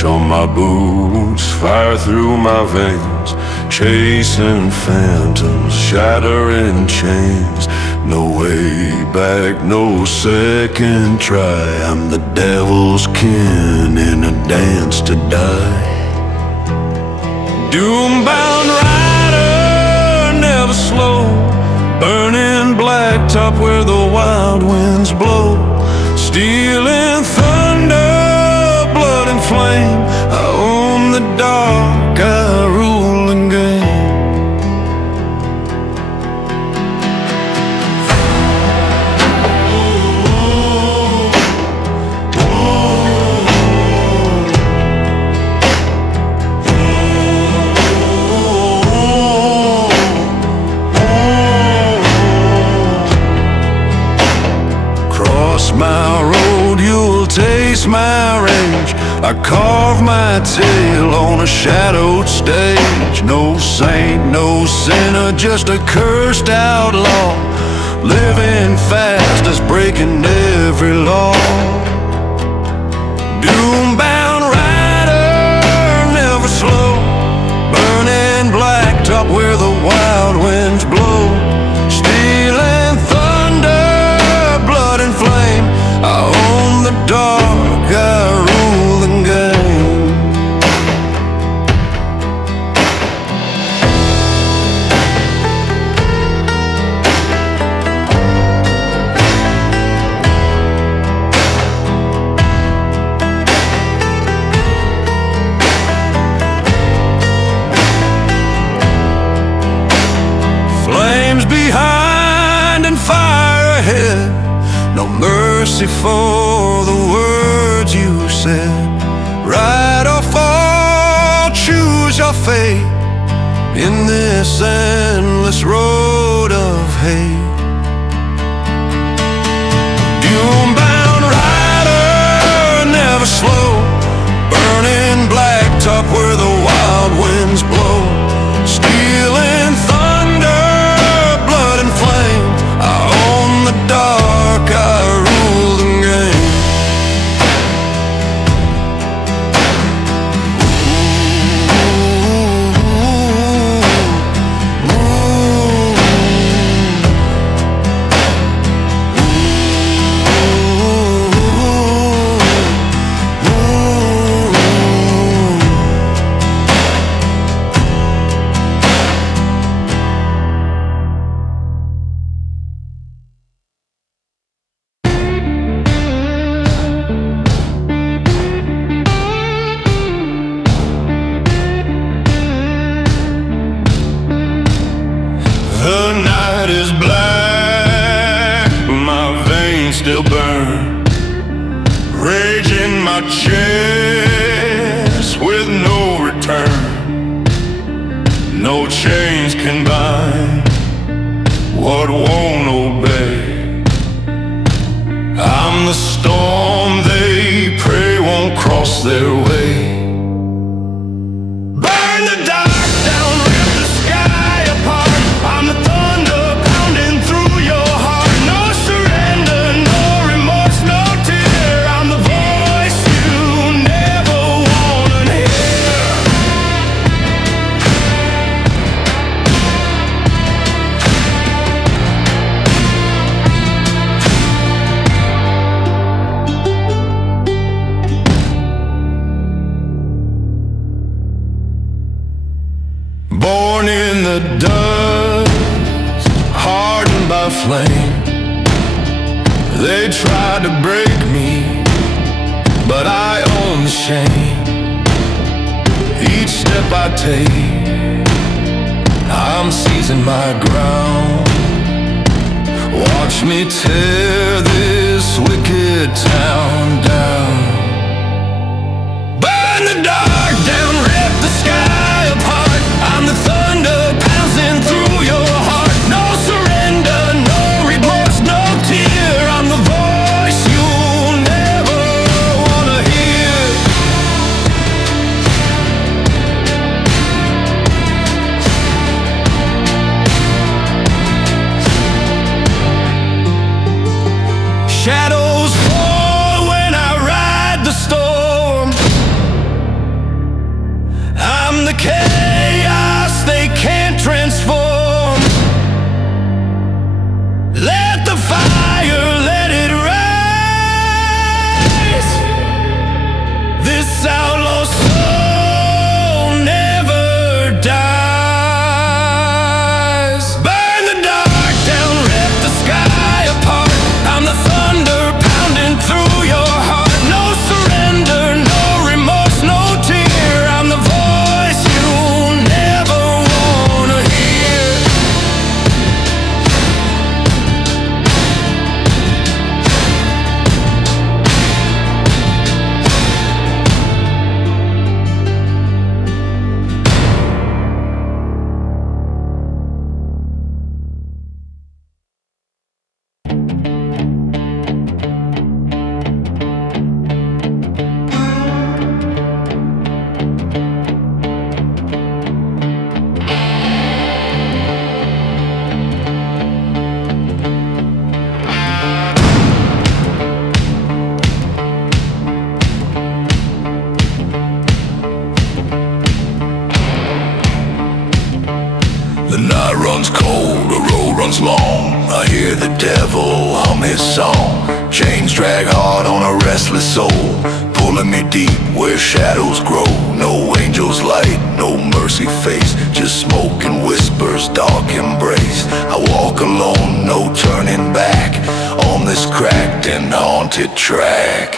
ash on my boots, fire through my veins, chasing phantoms, shattering chains. No way back, no second try. I'm the devil's kin in a dance to die. Doom-bound rider, never slow, burning blacktop where the wild winds blow. Stealing thunder, blood and flame. I own the dark, I rule the game. My road, you'll taste my rage. I carve my tale on a shadowed stage. No saint, no sinner, just a cursed outlaw, living fast as breaking every law. Doom-bound rider, never slow, burning blacktop where the wild winds blow. Stealing thunder, blood and flame. I own the dark, I rule the game. Flames behind and fire ahead. No mercy for the words you said. Right or fall, choose your fate in this endless road of hate. Doom-bound rider, never slow, burning blacktop where the wild winds blow. Stealing thunder, blood and flame. I own the dark, I rule the game. The night is black, my veins still burn. Rage in my chest with no return. No chains can bind what won't obey. I'm the storm they pray won't cross their way. Burn the dark down, rip the sky apart. I'm the thunder pounding through your heart. No surrender, no remorse, no tear. I'm the voice you never wanna hear. Born in the dust, hardened by flame. They tried to break me, but I own the shame. Each step I take, I'm seizing my ground. Watch me tear this wicked town down. Burn the dark down, rip the sky apart. I'm the thunder pounding through your heart. No surrender, no remorse, no tear. I'm the voice you'll never wanna hear. Shadows fall. heart on a restless soul, pulling me deep where shadows grow. No angel's light, no mercy face, just smoke and whispers, dark embrace. I walk alone, no turning back, on this cracked and haunted track.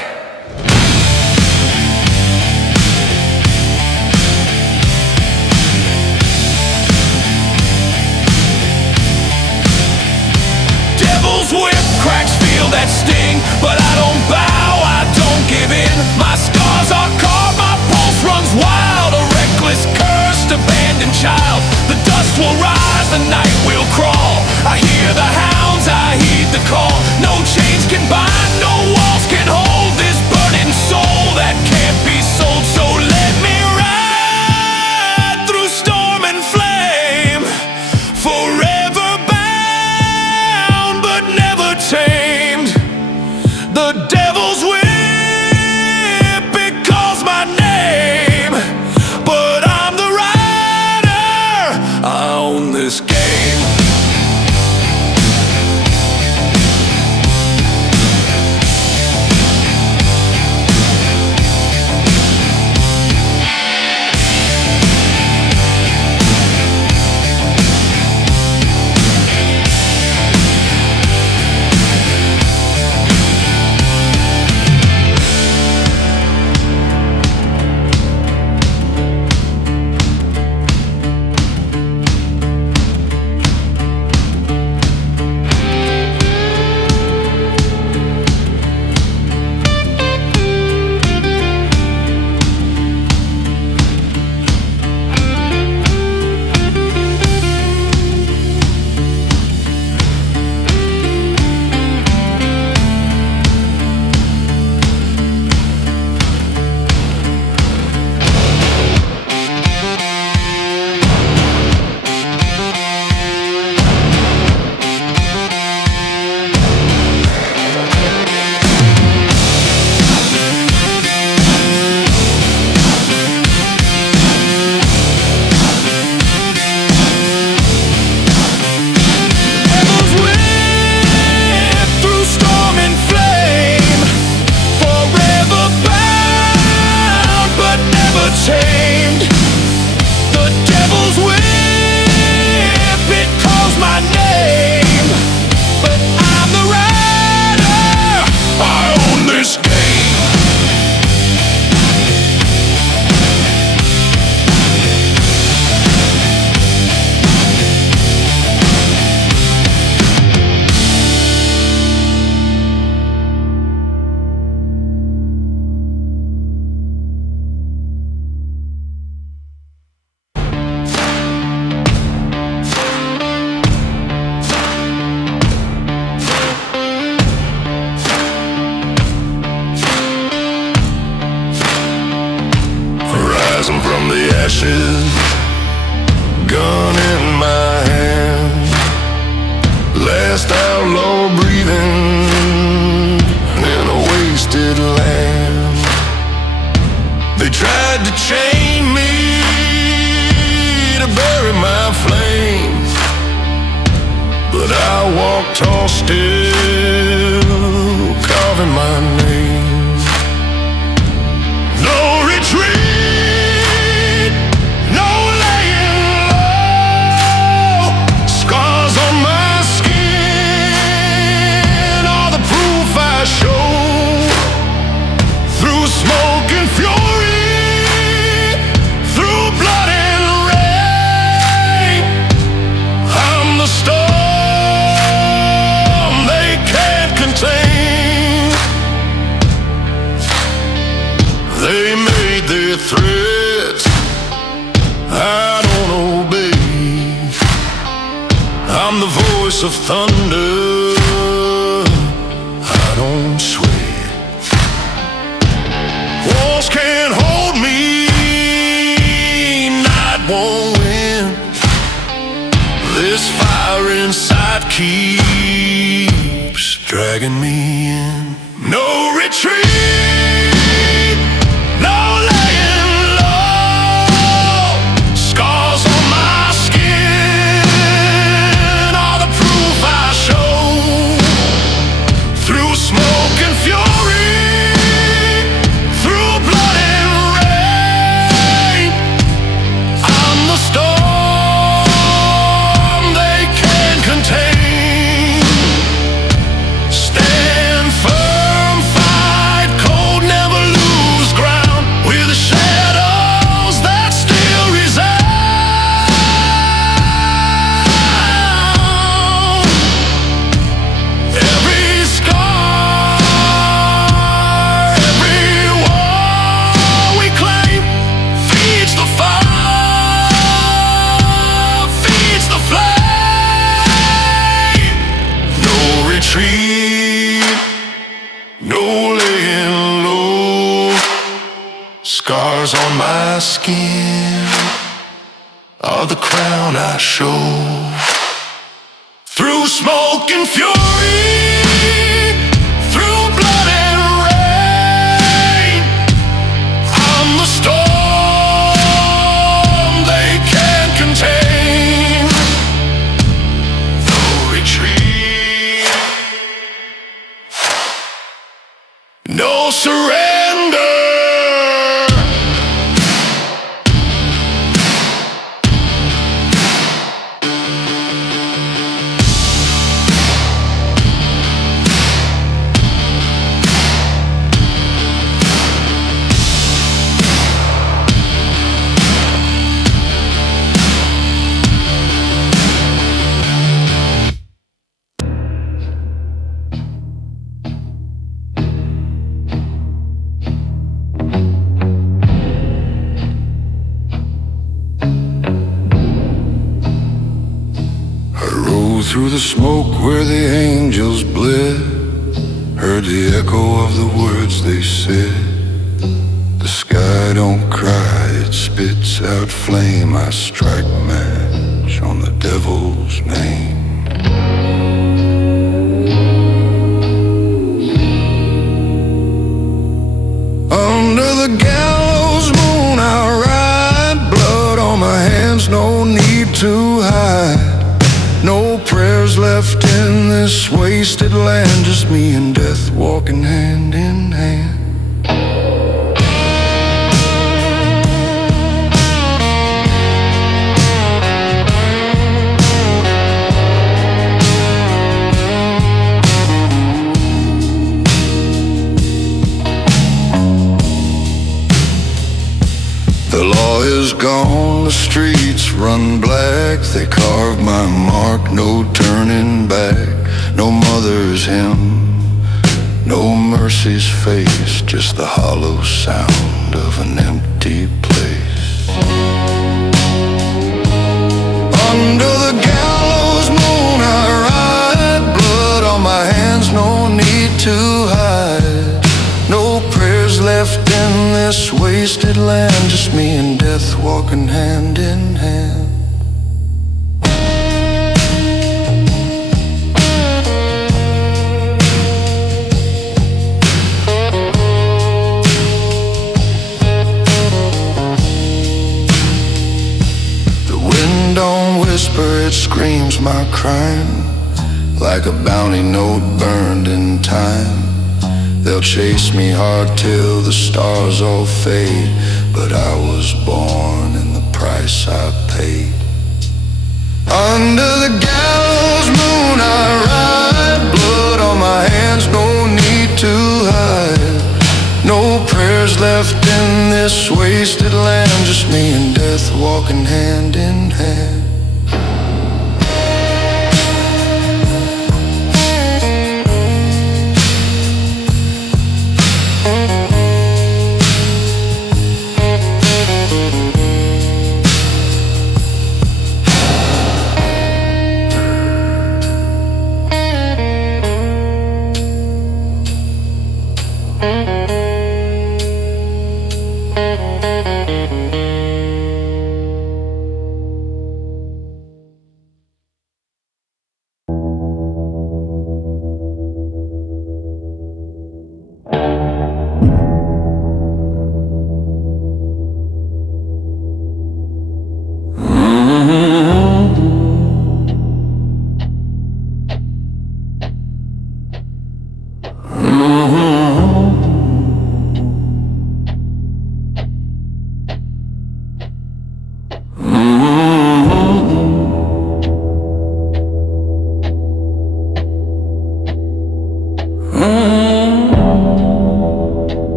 Whip cracks feel that sting, but I don't bow, I don't give in. My scars are carved, my pulse runs wild, a reckless, cursed, abandoned child. The dust will rise, the night will crawl. I hear the hounds, I heed the call. No chains can bind, no walls can hold this burning soul that can't be sold. So let me ride through storm and flame, forever tamed. The devil's whip, it calls my name, but I'm the rider, I own this game. Tamed. The devil's whip, it calls my name, but I'm the rider, I own this game. From the ashes, gun in my hand, last outlaw breathing in a wasted land. They tried to chain me to bury my flame, but I walk tall still, carving my name. No retreat, smoke and fury, through blood and rain. I'm the storm they can't contain. They made their threats, I don't obey. I'm the voice of thunder, I don't sway. Walls can't hold me, night won't win. This fire inside keeps dragging me in. No retreat, no laying low. Scars on my skin are the proof I show. laying low. Scars on my skin are the crown I show. Through smoke and fury, through blood and rain, I'm the storm they can't contain. No retreat, no surrender. Through the smoke where the angels bled, heard the echo of the words they said. The sky don't cry, it spits out flame. I strike match on the devil's name. Under the gallows moon I ride, blood on my hands, no need to hide. No prayers left in this wasted land, just me and death walking hand in hand. The law is gone, the streets run black. They carve my mark, no turning back. No mother's hymn, no mercy's face, just the hollow sound of an empty place. Under the gallows moon I ride, blood on my hands, no need to hide. No prayers left in this wasted land, just me and death walking hand in hand. The wind don't whisper, it screams my crime, like a bounty note burned in time. They'll chase me hard till the stars all fade, but I was born and the price I paid. Under the gallows moon I ride, blood on my hands, no need to hide. No prayers left in this wasted land, just me and death walking hand in hand.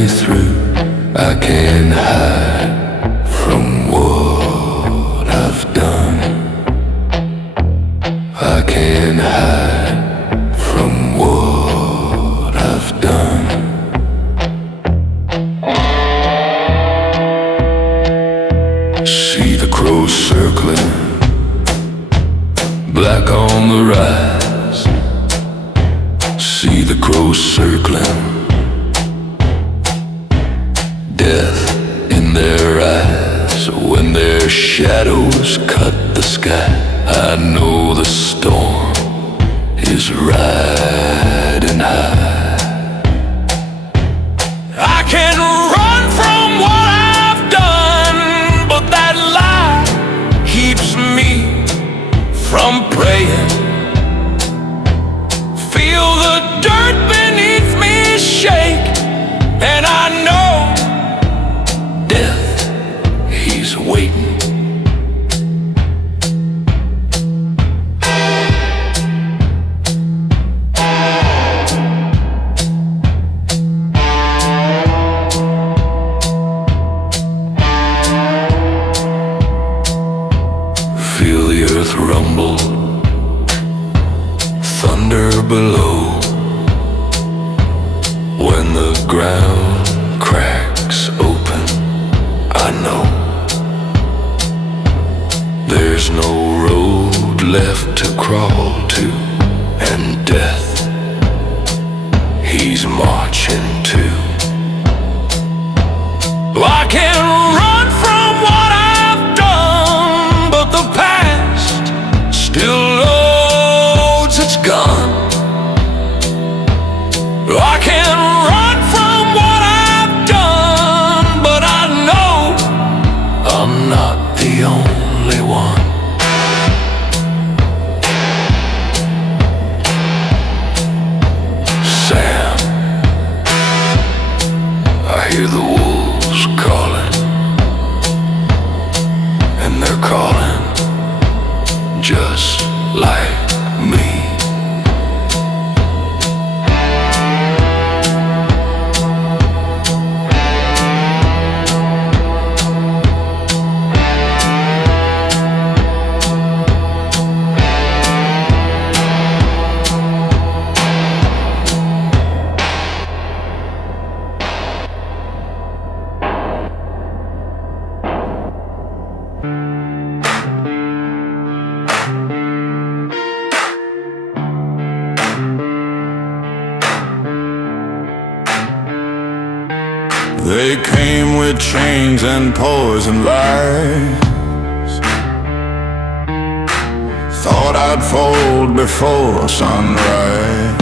me through. I can't hide from what I've done. I can't hide from what I've done. See the crows circling, black on the rise. See the crows circling, death in their eyes. When their shadows cut the sky, I know the storm is riding high. I can run from what I've done, but that lie keeps me from praying. Feel the dirt beneath me shake, and I know death, he's waiting. Feel the earth rumble, thunder below. When the ground cracks open, I know there's no road left to crawl to, and death, he's marching too. I can't run from what I've done, but the past still loads its gun. I can't run from what I've done, but I know I'm not the only one. Sam, I hear the wolves calling, and they're calling just like me. They came with chains and poison lies. Thought I'd fold before sunrise,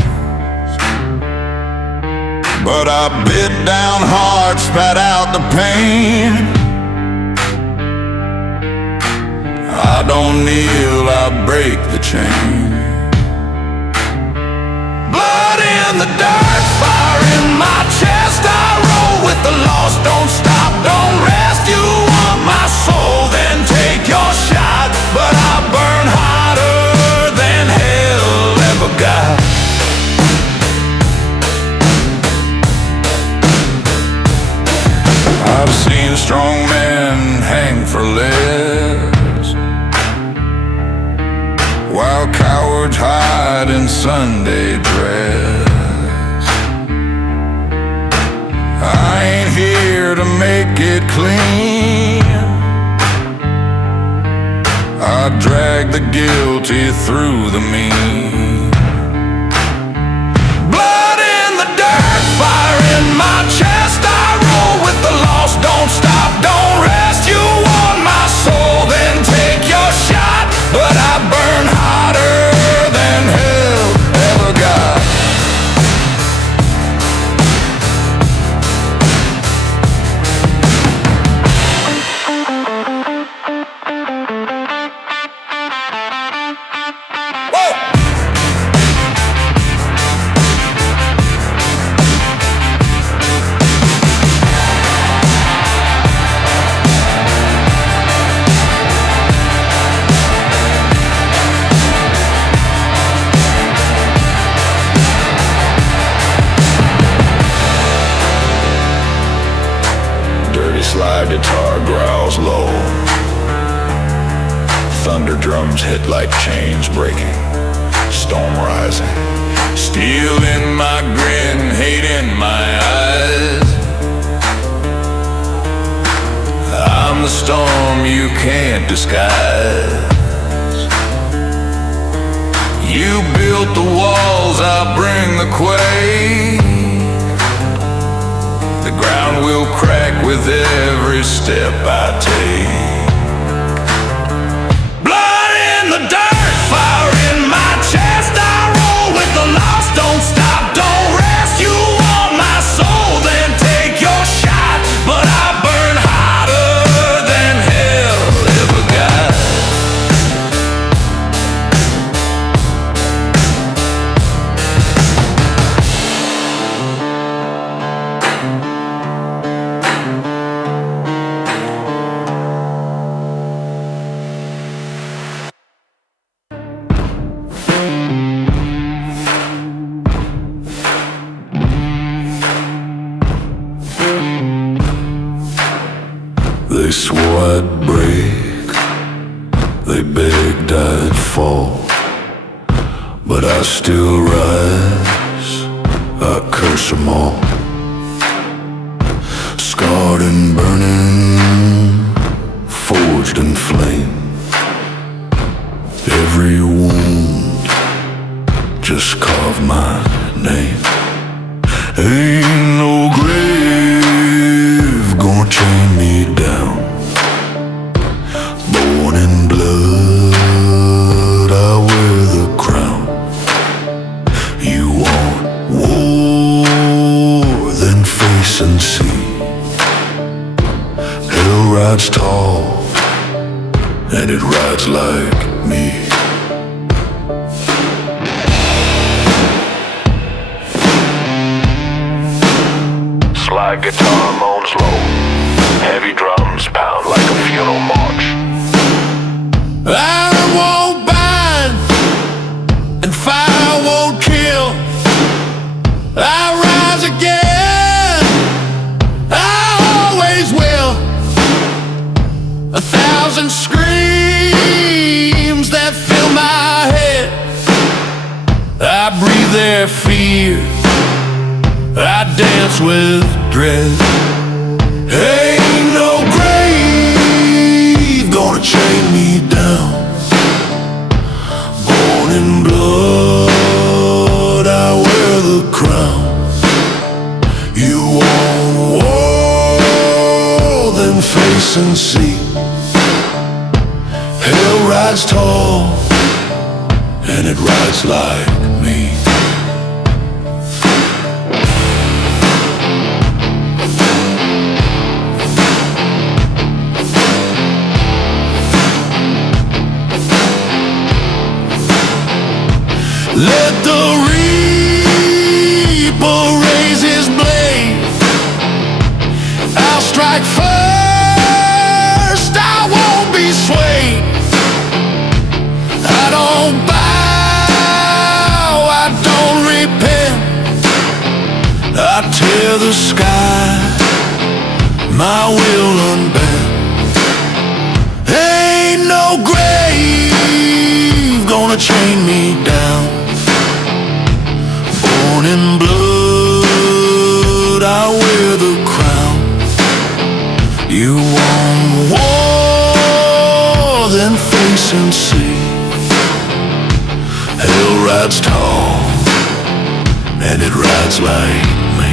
but I bit down hard, spat out the pain. I don't kneel, I break the chain. Blood in the dark, fire in my chest. I roll with the lost, don't stop, don't rest. You want my soul, then take your shot. But I burn hotter than hell ever got. I've seen strong men hang for less, while cowards hide in Sunday dress. I ain't here to make it clean. I drag the guilty through the mean. Blood in the dirt, fire in my chest. I roll with the lost, don't stop, don't rest. You want my soul, then take your shot. But I burn hotter than hell ever got. Whoa! slide guitar growls low. Thunder drums hit like chains breaking, storm rising. Steel in my grin, hate in my eyes. I'm the storm you can't disguise. You built the walls, I bring the quake. The ground will crack with every step I take. Blood in the dirt, fire in my chest. I roll with the lost, don't stop, don't rest. You want my soul, then take your shot. But I burn hotter than hell ever got. They swore I'd break, they begged I'd fall, but I still rise, I curse them all. Scarred and burning, forged in flame. Every wound just carve my name. Ain't no grave gonna chain me down. Born in blood, I wear the crown. You want war, then face and see. Hell rides tall, and it rides like me. Slide guitar moans low, heavy drums pound like a funeral march. Iron won't bind, and fire won't kill. I rise again, I always will. 1,000 screams that fill my head. I breathe their fear, I dance with dread. Ain't no grave gonna chain me down. Born in blood, I wear the crown. You want war, then face and see. Hell rides tall, and it rides like me. Let the reaper raise his blade. I'll strike first, I won't be swayed. I don't bow, I don't repent. I tear the sky, my will unbent. Ain't no grave gonna chain me down. Born in blood, I wear the crown. You want war, then face and see. Hell rides tall, and it rides like me.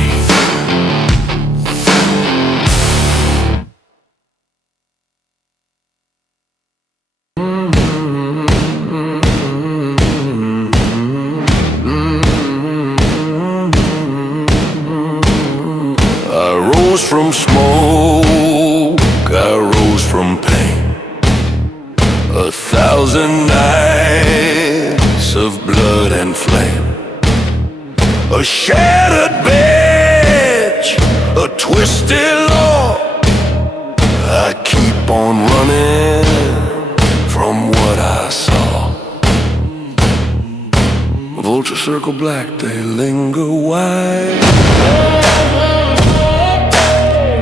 From smoke, I rose from pain. 1,000 nights of blood and flame. A shattered bitch, a twisted law. I keep on running from what I saw. Vultures circle black, they linger wide,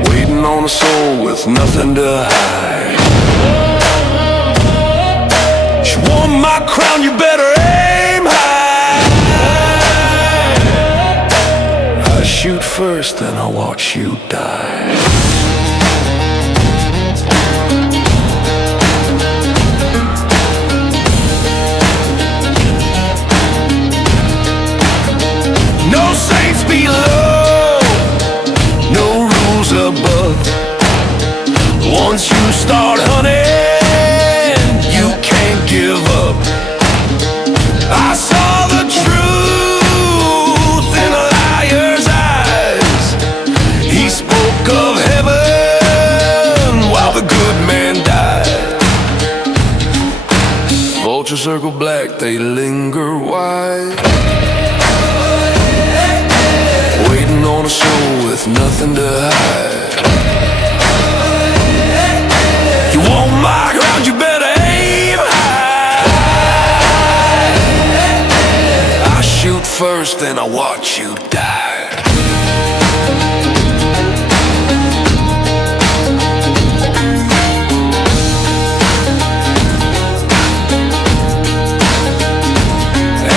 waiting on on a soul with nothing to hide. You want my crown, you better aim high. I shoot first, then I watch you die. No saints below, no rules above. Once you start hunting, you can't give up. I saw the truth in a liar's eyes. He spoke of heaven while the good man died. Vultures circle black, they linger wide, waiting on a soul with nothing to hide. You want my ground, you better aim high. I shoot first, then I watch you die.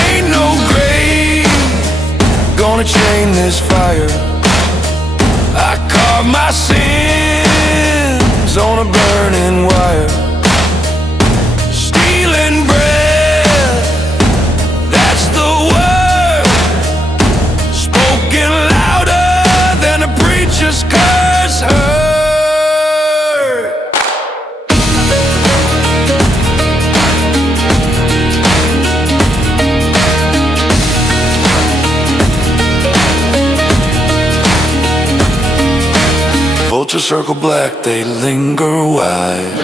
Ain't no grave gonna chain this fire. I carve my sins on a burning wire. Stealing bread, that's the word, spoken louder than a preacher's curse heard. Vultures circle black, they linger wide,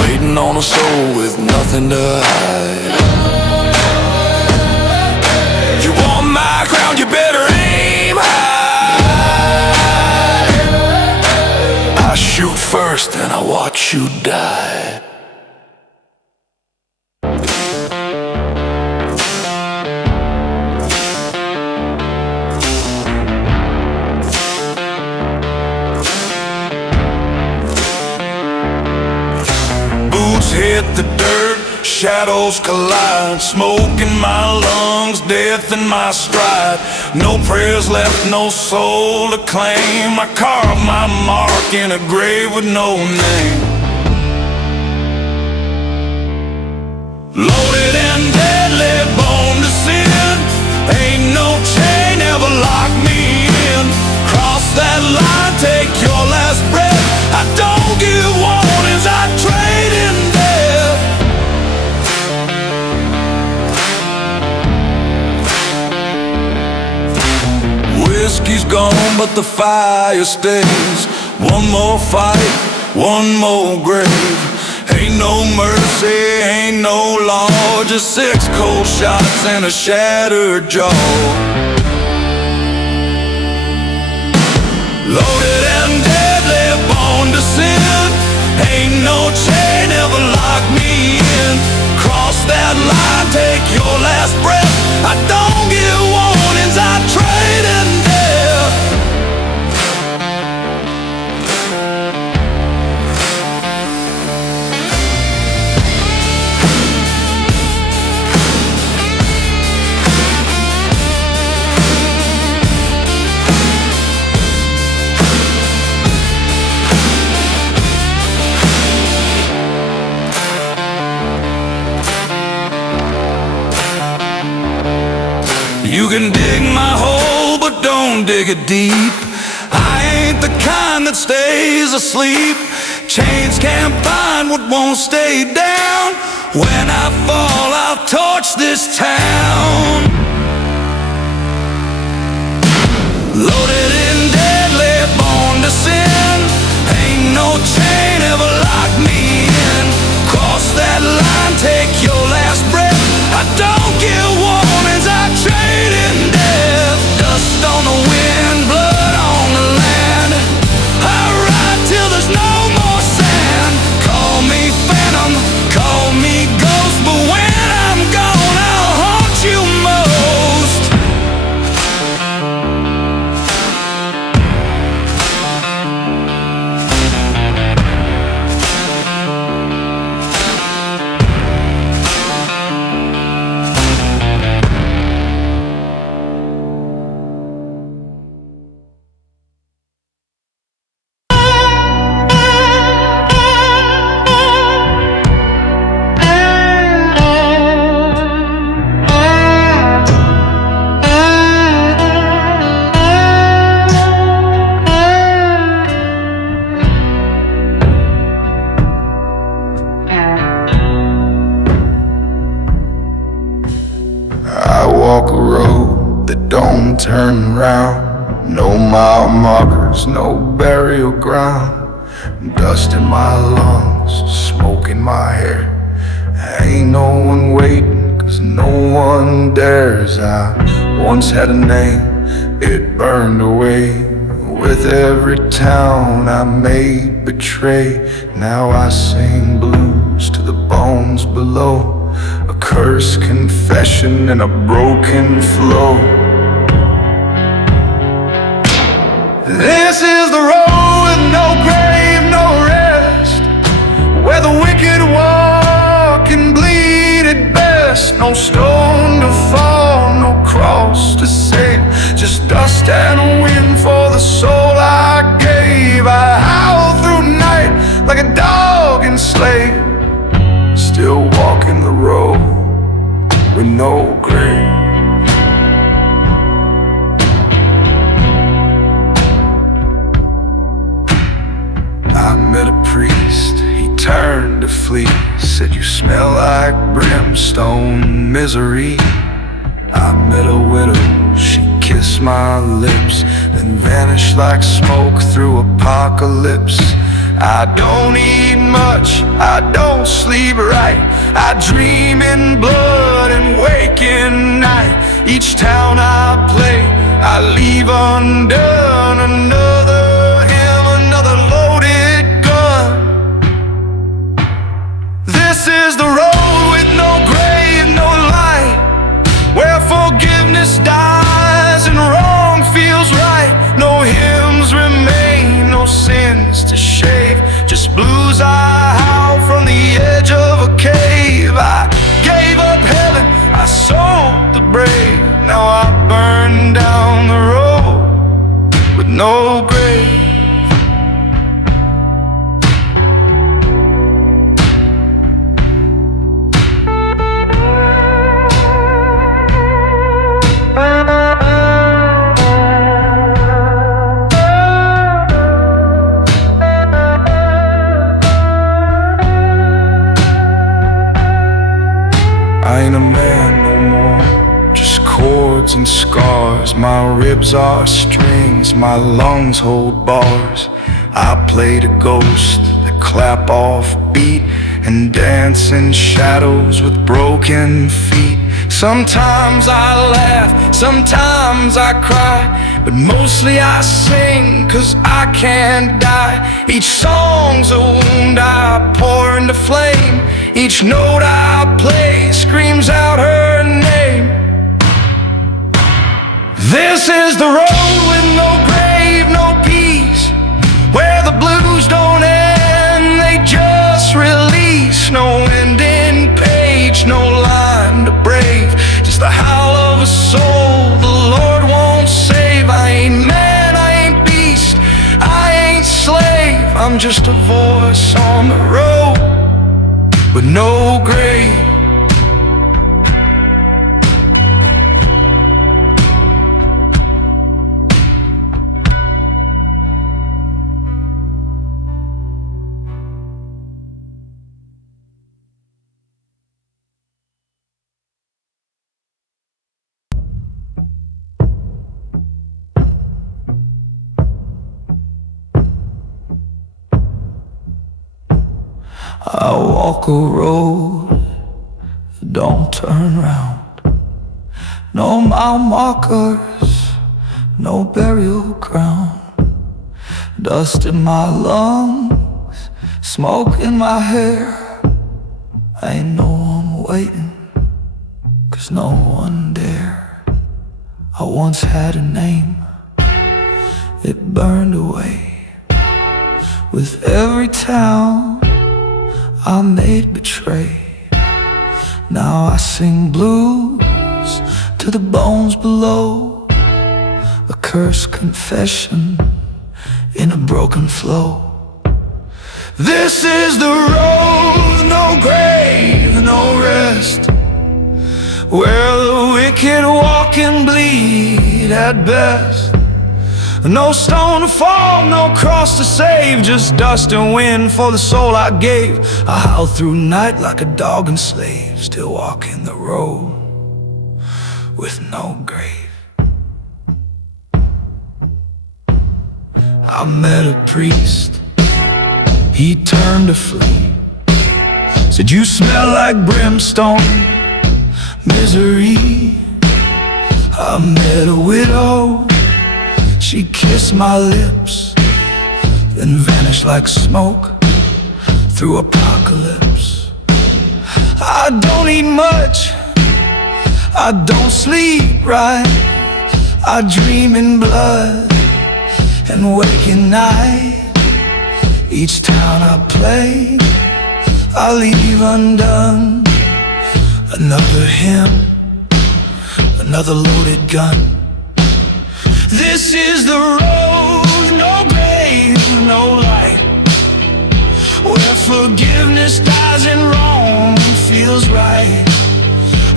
waiting on a soul with nothing to hide. You want my crown, you better aim high. I shoot first, then I watch you die. Hit the dirt, shadows collide, smoke in my lungs, death in my stride. No prayers left, no soul to claim. I carve my mark in a grave with no name. Loaded and deadly, born to sin. Ain't no chain ever lock me in. Cross that line, take your last breath. I don't give warnings, I trade in death. Whiskey's gone, but the fire stays. One more fight, one more grave. Ain't no mercy, ain't no law, just 6 cold shots and a shattered jaw. Loaded and deadly, born to sin. Ain't no chain ever lock me in. Cross that line, take your last breath. I don't give warnings, I trade in death. You can dig my hole, but don't dig it deep. I ain't the kind that stays asleep. Chains can't bind what won't stay down. When I fall, I'll torch this town. Loaded and deadly, born to sin. Ain't no chain ever lock me in. Cross that line, take your last breath. I don't give warnings, I trade in death. Dust on the wind, blood on the land. I ride till there's no more sand. Call me phantom, call me ghost, but when I'm gone, I'll haunt you most. No mile markers, no burial ground. Dust in my lungs, smoke in my hair. Ain't no one waiting, 'cause no one dares. I once had a name, it burned away. With every town I made betray. Now I sing blues to the bones below, a cursed confession in a broken flow. This is the road with no grave, no rest, where the wicked walk and bleed at best. No stone to fall, no cross to save, just dust and wind for the soul I gave. I howl through night like a dog enslaved, still walking the road with no grave. I met a priest, he turned to flee. Said, you smell like brimstone misery. I met a widow, she kissed my lips, then vanished like smoke through apocalypse. I don't eat much, I don't sleep right. I dream in blood and wake in night. Each town I play, I leave undone. Another hymn, another loaded gun. This is the road with no grave, no light, where forgiveness dies and wrong feels right. No hymns remain, no sins to shave, just blues I howl from the edge of a cave. I gave up heaven, I sold the brave. Now I burn down the road with no grave. I ain't a man no more, just chords and scars. My ribs are strings, my lungs hold bars. I played a ghost that clap off beat and dance in shadows with broken feet. Sometimes I laugh, sometimes I cry, but mostly I sing 'cause I can't die. Each song's a wound I pour into flame. Each note I play screams out her name. This is the road with no grave, no peace, where the blues don't end, they just release. No ending page, no line to brave, just the howl of a soul the Lord won't save. I ain't man, I ain't beast, I ain't slave, I'm just a voice on the road with no grave. I walk a road, don't turn round. No mile markers, no burial ground. Dust in my lungs, smoke in my hair. Ain't no one waiting, 'cause no one dare. I once had a name, it burned away. With every town I made betray. Now I sing blues to the bones below, a cursed confession in a broken flow. This is the road, no grave, no rest, where the wicked walk and bleed at best. No stone to fall, no cross to save, just dust and wind for the soul I gave. I howl through night like a dog enslaved, still walking the road with no grave. I met a priest, he turned to flee. Said, you smell like brimstone, misery. I met a widow, she kissed my lips, then vanished like smoke through apocalypse. I don't eat much, I don't sleep right, I dream in blood and wake at night. Each town I play, I leave undone. Another hymn, another loaded gun. This is the road, no grave, no light, where forgiveness dies and wrong feels right.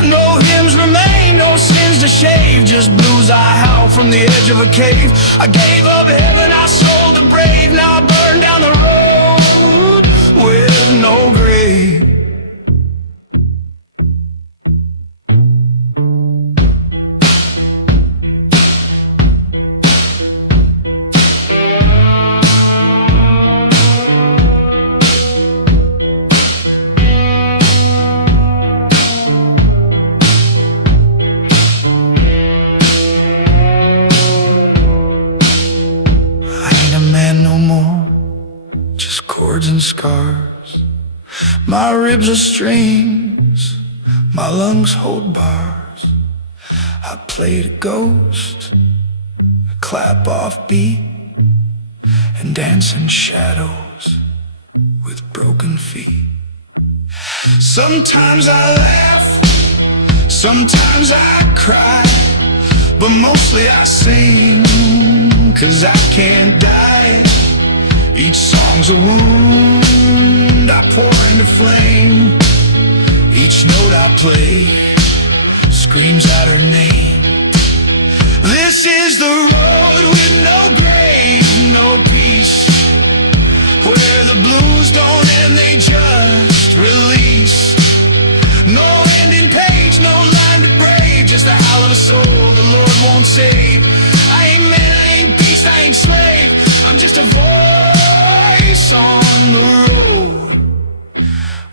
No hymns remain, no sins to shave, just blues I howl from the edge of a cave. I gave up heaven, I sold the brave, now I burn down the road with no grave. And scars, my ribs are strings, my lungs hold bars. I played a ghost, a clap off beat, and dance in shadows with broken feet. Sometimes I laugh, sometimes I cry, but mostly I sing, 'cause I can't die. Each song's a wound I pour into flame. Each note I play screams out her name. This is the road with no grave, no peace, where the blues don't end, they just release. No ending page, no line to brave, just the howl of a soul the Lord won't save. I ain't man, I ain't beast, I ain't slave, I'm just a voice on the road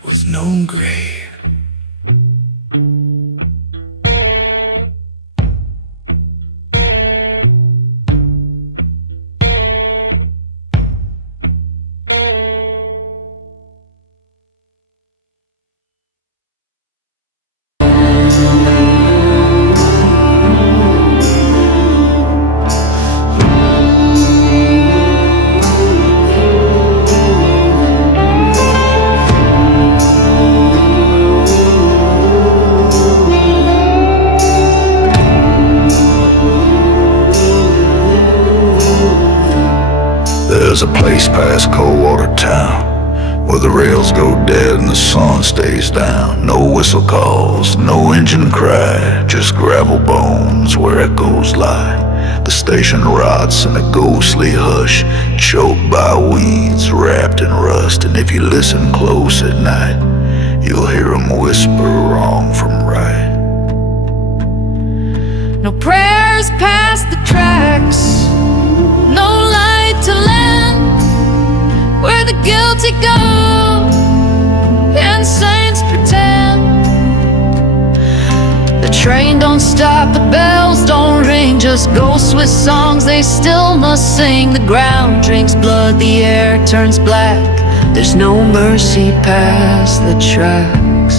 with no grave. There's a place past Coldwater Town where the rails go dead and the sun stays down. No whistle calls, no engine cry, just gravel bones where echoes lie. The station rots in a ghostly hush, choked by weeds, wrapped in rust. And if you listen close at night, you'll hear 'em whisper wrong from right. No prayers past the tracks, no light to land, where the guilty go and saints pretend. The train don't stop, the bells don't ring, just ghosts with songs they still must sing. The ground drinks blood, the air turns black, there's no mercy past the tracks.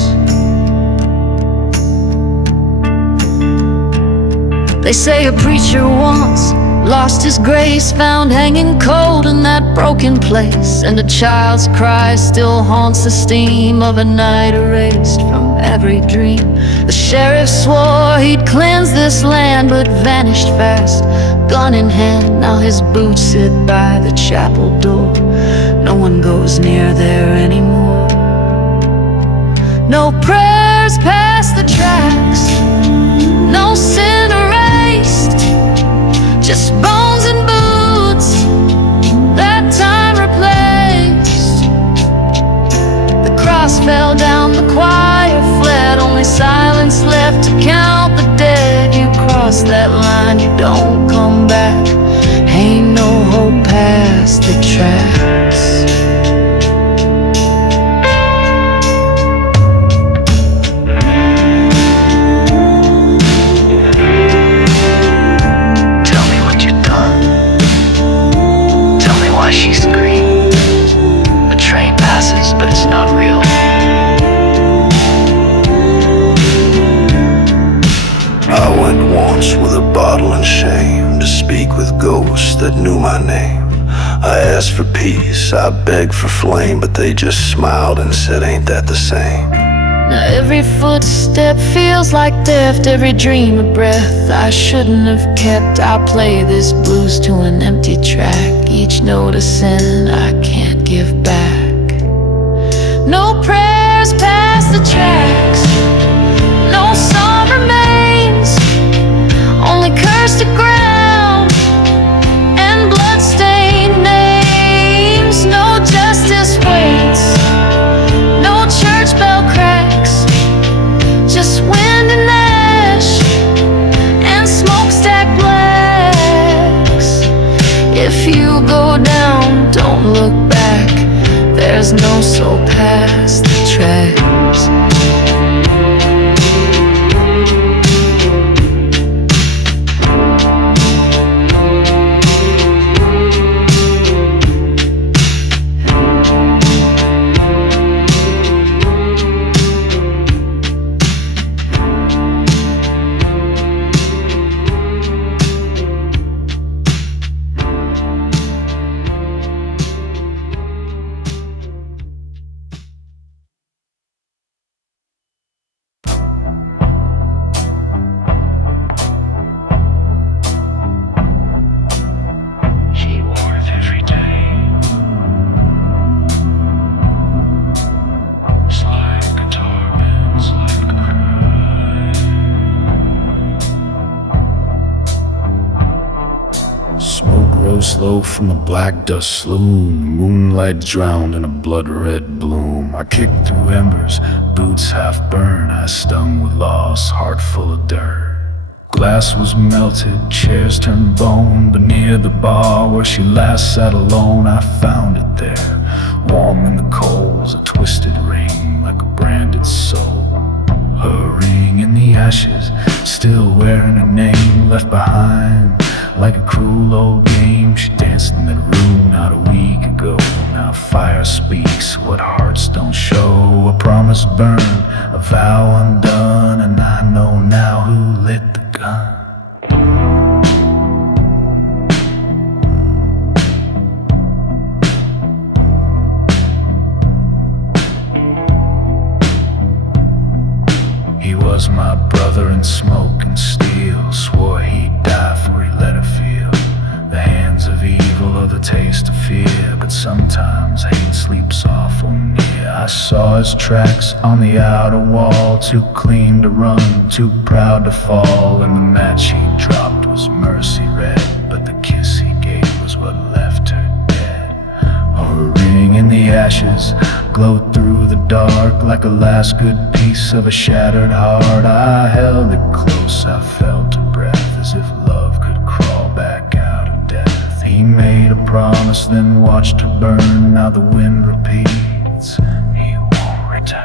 They say a preacher once lost his grace, found hanging cold in that broken place, and a child's cry still haunts the steam of a night erased from every dream. The sheriff swore he'd cleanse this land, but vanished fast, gun in hand. Now his boots sit by the chapel door, no one goes near there anymore. No prayers past the tracks, no sin erased, just bones and boots that time replaced. The cross fell down, the choir fled, only silence left to count the dead. You cross that line, you don't come back, ain't no hope past the tracks. Tell me what you've done. Tell me why she screamed. A train passes, but it's not real. I went once with a bottle and shame to speak with ghosts that knew my name. I asked for peace, I begged for flame, but they just smiled and said, ain't that the same? Now every footstep feels like theft, every dream a breath I shouldn't have kept. I play this blues to an empty track, each note a sin I can't give back. No prayers past the tracks, no song remains, only cursed ground and blood-stained names. No justice waits, no church bell cracks, just wind and ash and smokestack blacks. If you go down, don't look back, there's no soul past the tracks. Slow from a black dust slume, moonlight drowned in a blood-red bloom. I kicked through embers, boots half burned. I stung with loss, heart full of dirt. Glass was melted, chairs turned bone, but near the bar where she last sat alone, I found it there, warm in the coals, a twisted ring like a branded soul. Her ring in the ashes, still wearing a name left behind. Like a cruel old game, she danced in that room not a week ago. Now fire speaks what hearts don't show. A promise burned, a vow undone, and I know now who lit the gun. He was my brother in smoke and steel, swore he'd die for he let her feel the hands of evil or the taste of fear. But sometimes hate sleeps awful near. I saw his tracks on the outer wall, too clean to run, too proud to fall. And the match he dropped was mercy red, but the kiss he gave was what left her dead. Her ring in the ashes glowed through the dark like a last good piece of a shattered heart. I held it close, I felt her breath, as if love could crawl back out of death. He made a promise, then watched her burn. Now the wind repeats, he won't return.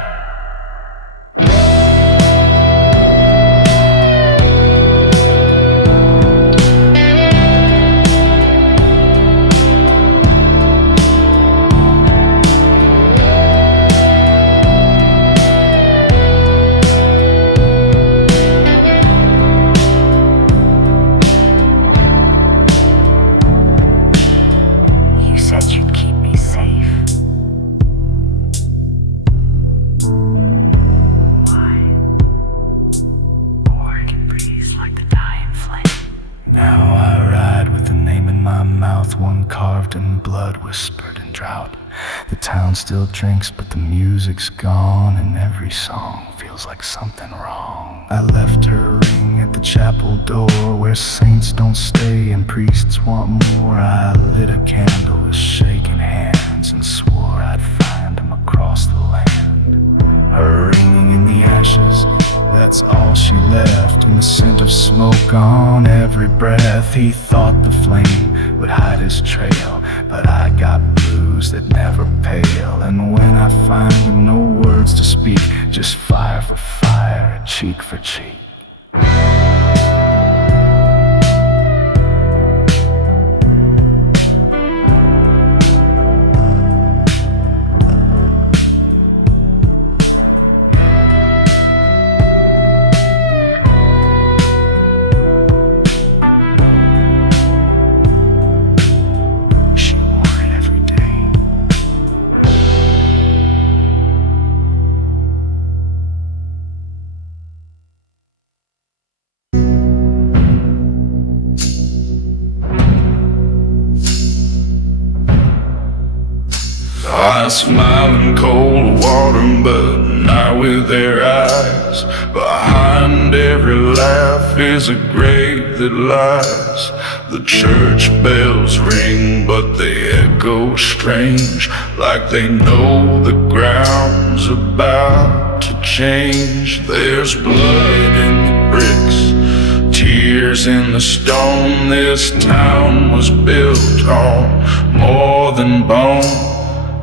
One carved in blood, whispered in drought. The town still drinks, but the music's gone, and every song feels like something wrong. I left her ring at the chapel door, where saints don't stay and priests want more. I lit a candle with shaking hands and swore I'd find him across the land. Her ring in the ashes, that's all she left, and the scent of smoke on every breath. He thought the flame would hide his trail, but I got blues that never pale. And when I find no words to speak, just fire for fire, cheek for cheek. I smile in cold water, but not with their eyes. Behind every laugh is a grave that lies. The church bells ring, but they echo strange, like they know the ground's about to change. There's blood in the bricks, tears in the stone. This town was built on more than bone.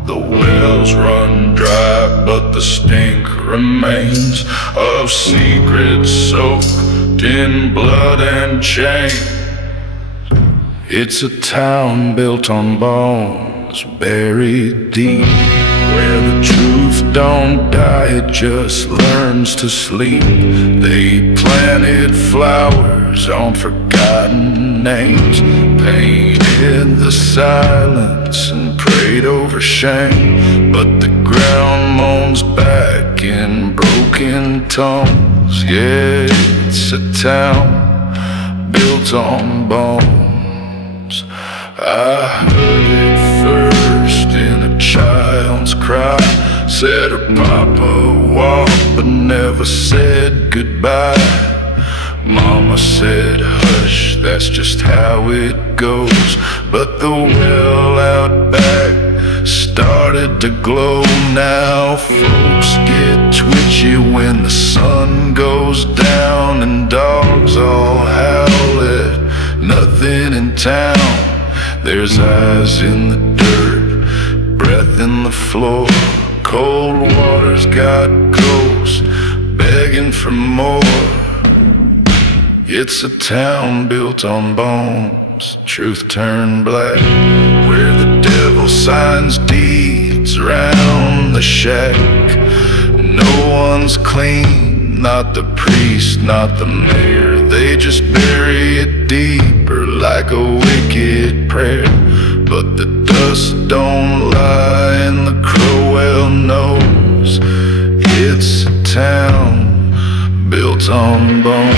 The wells run dry, but the stink remains of secrets soaked in blood and shame. It's a town built on bones, buried deep, where the truth don't die, it just learns to sleep. They planted flowers on forgotten names, painted the silence and prayed over shame. But the ground moans back in broken tones. Yeah, it's a town built on bones. I heard it first in a child's cry. Said her papa walked but never said goodbye. Mama said hush, that's just how it goes. But the well out back started to glow. Now folks get twitchy when the sun goes down, and dogs all howl at nothing in town. There's eyes in the dirt, breath in the floor. Cold water's got ghosts begging for more. It's a town built on bones, truth turned black, where the devil signs deeds around the shack. No one's clean, not the priest, not the mayor. They just bury it deeper like a wicked prayer. But the dust don't lie and the crow well knows. It's a town built on bones.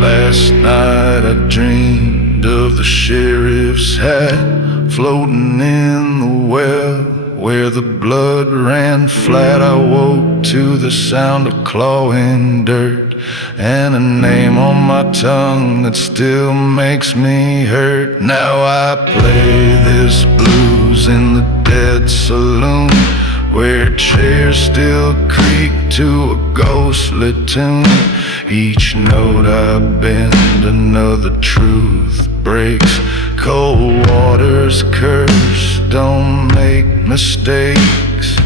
Last night I dreamed of the sheriff's hat floating in the well where the blood ran flat. I woke to the sound of clawing dirt and a name on my tongue that still makes me hurt. Now I play this blues in the dead saloon, where chairs still creak to a ghostly tune. Each note I bend, another truth breaks. Cold water's curse, don't make mistakes.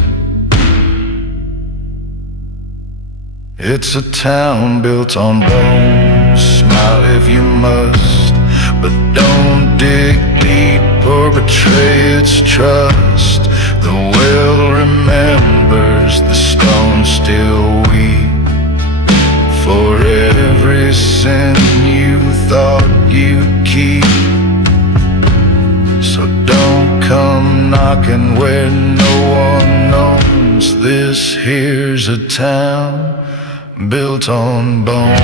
It's a town built on bones. Smile if you must, but don't dig deep or betray its trust. The well remembers, the stone still weep for every sin you thought you'd keep. So don't come knocking where no one knows. This here's a town built on bones.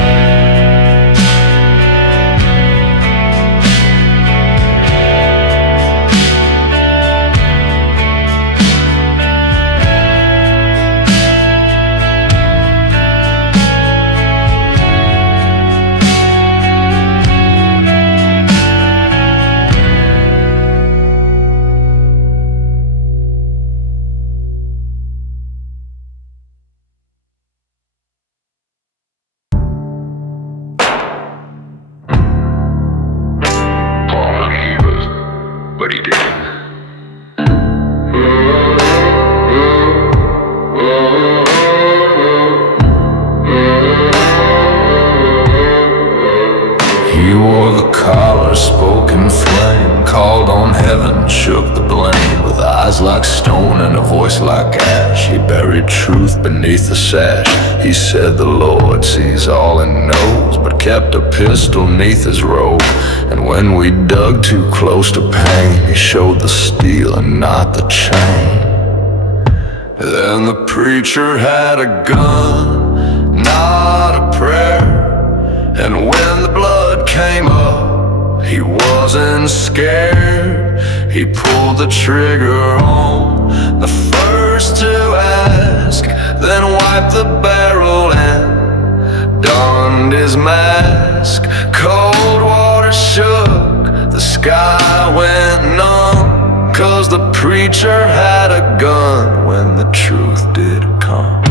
He wore the collar, spoke in flame, called on heaven, shook the blame. With eyes like stone and a voice like ash, he buried truth beneath the sash. He said the Lord sees all and knows, but kept a pistol neath his robe. And when we dug too close to pain, he showed the steel and not the chain. Then the preacher had a gun, not a prayer. And when the blood came up, he wasn't scared. He pulled the trigger on the first to ask, then wiped the barrel and donned his mask. Cold water shook, the sky went numb, 'cause the preacher had a gun when the truth did come.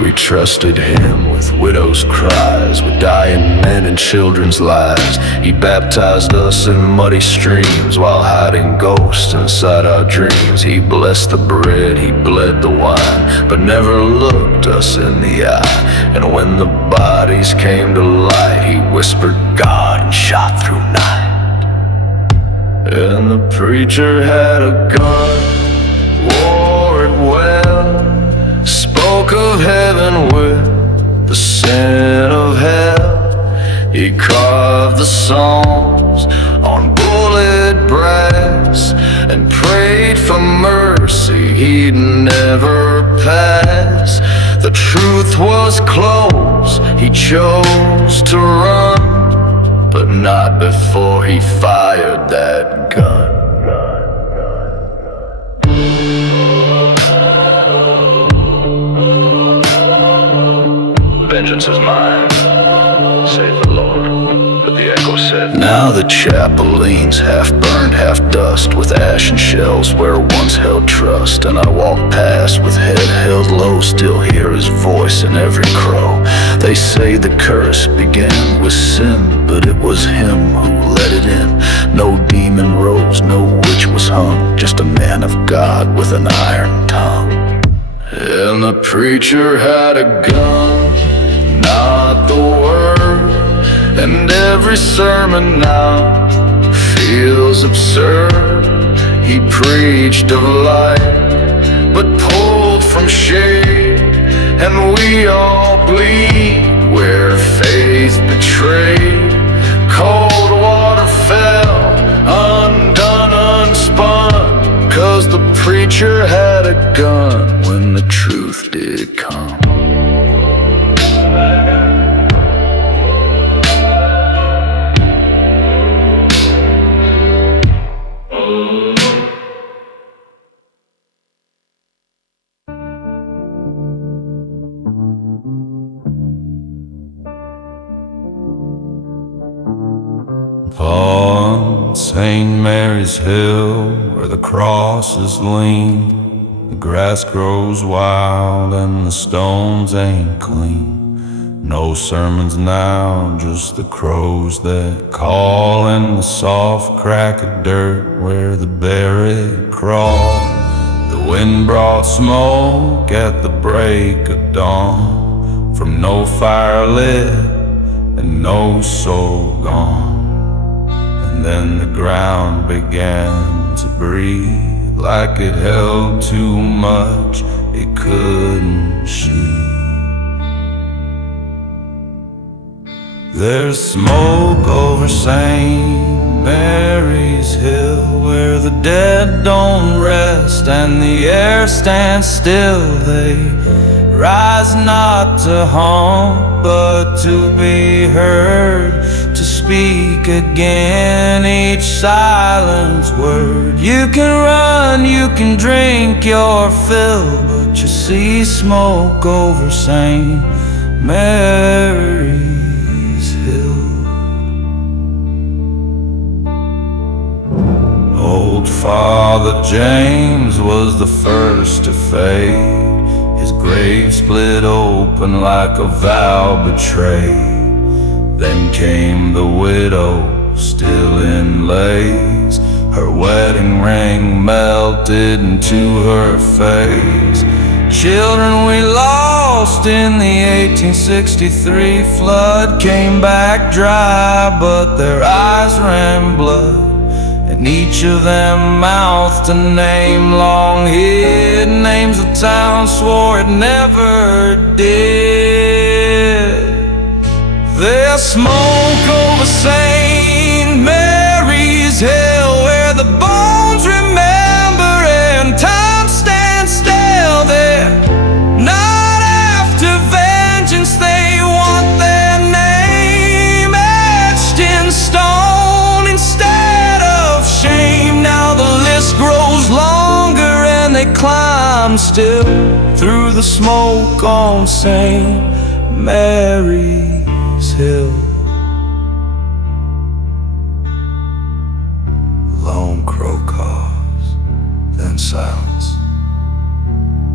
We trusted him with widows' cries, with dying men and children's lives. He baptized us in muddy streams while hiding ghosts inside our dreams. He blessed the bread, he bled the wine, but never looked us in the eye. And when the bodies came to light, he whispered God and shot through night. And the preacher had a gun, wore it well, spoke of heaven with the sin of hell. He carved the Psalms on bullet brass and prayed for mercy he'd never pass. The truth was close, he chose to run, but not before he fired that gun. Vengeance is mine, saith the Lord. But the echo said, now the chapel leans half burned, half dust, with ash and shells where once held trust. And I walk past with head held low, still hear his voice in every crow. They say the curse began with sin, but it was him who let it in. No demon rose, no witch was hung, just a man of God with an iron tongue. And the preacher had a gun, not the word. And every sermon now feels absurd. He preached of light, but pulled from shade. And we all bleed where faith betrayed. Cold water fell, undone, unspun, 'cause the preacher had a gun when the truth did come. On St. Mary's Hill, where the crosses lean, the grass grows wild and the stones ain't clean. No sermons now, just the crows that call and the soft crack of dirt where the buried crawl. The wind brought smoke at the break of dawn, from no fire lit and no soul gone. And then the ground began to breathe, like it held too much it couldn't see. There's smoke over St. Mary's Hill, where the dead don't rest and the air stands still. They rise not to haunt, but to be heard, to speak again each silenced word. You can run, you can drink your fill, but you see smoke over St. Mary's Hill. Old Father James was the first to fade, his grave split open like a vow betrayed. Then came the widow, still in lace, Her wedding ring melted into her face. Children we lost in the 1863 flood came back dry, but their eyes ran blood. And each of them mouthed a name, long hid names of towns, swore it never did. There's smoke over St. Mary's Hill, where the bones remember and time stands still there. Not after vengeance, they want their name etched in stone instead of shame. Now the list grows longer and they climb still through the smoke on St. Mary's Hill. Lone crow caws, then silence.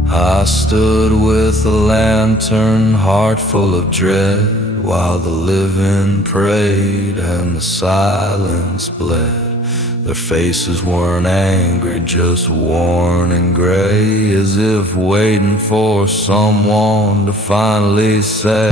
I stood with a lantern, heart full of dread, while the living prayed and the silence bled. Their faces weren't angry, just worn and gray, as if waiting for someone to finally say,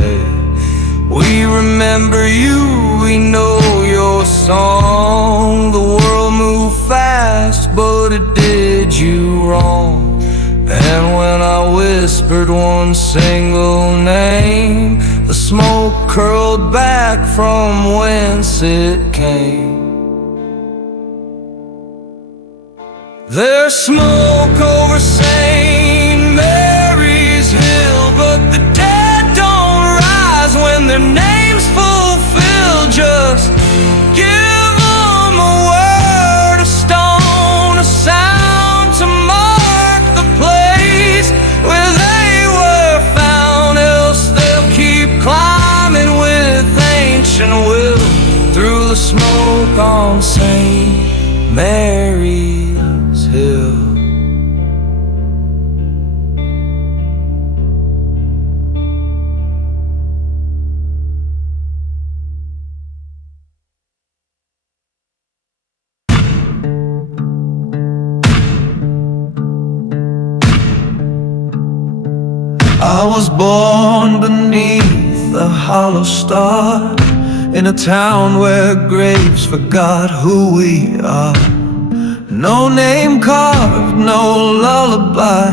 we remember you, we know your song. The world moved fast, but it did you wrong. And when I whispered one single name, the smoke curled back from whence it came. There's smoke over St. Mary's Hill, but the dead don't rise when their names fulfill. Just give them a word, a stone, a sound to mark the place where they were found. Else they'll keep climbing with ancient will through the smoke on St. Mary's Hill. I was born beneath a hollow star, in a town where graves forgot who we are. No name carved, no lullaby,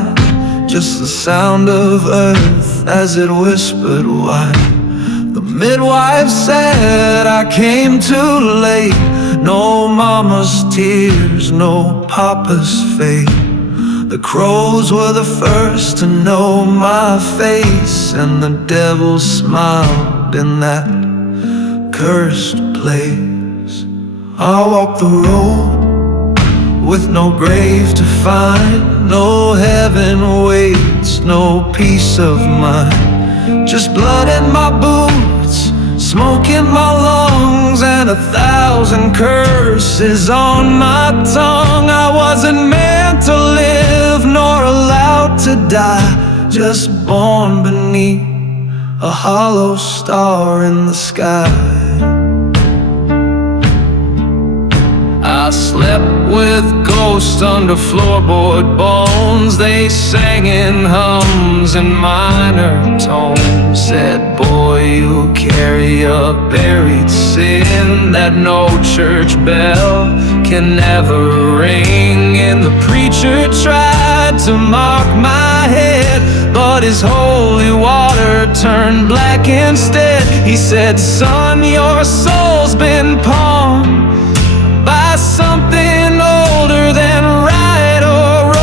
just the sound of earth as it whispered why. The midwife said I came too late. No mama's tears, no papa's fate. The crows were the first to know my face, and the devil smiled in that cursed place. I walked the road with no grave to find, no heaven waits, no peace of mind. Just blood in my boots, smoke in my lungs, and 1,000 curses on my tongue. I wasn't meant to live, nor allowed to die, just born beneath a hollow star in the sky. I slept with ghosts under floorboard bones. They sang in hums and minor tones. Said, boy, you carry a buried sin that no church bell can never ring. And the preacher tried to mark my head, but his holy water turned black instead. He said, son, your soul's been pawned by something older than right or wrong.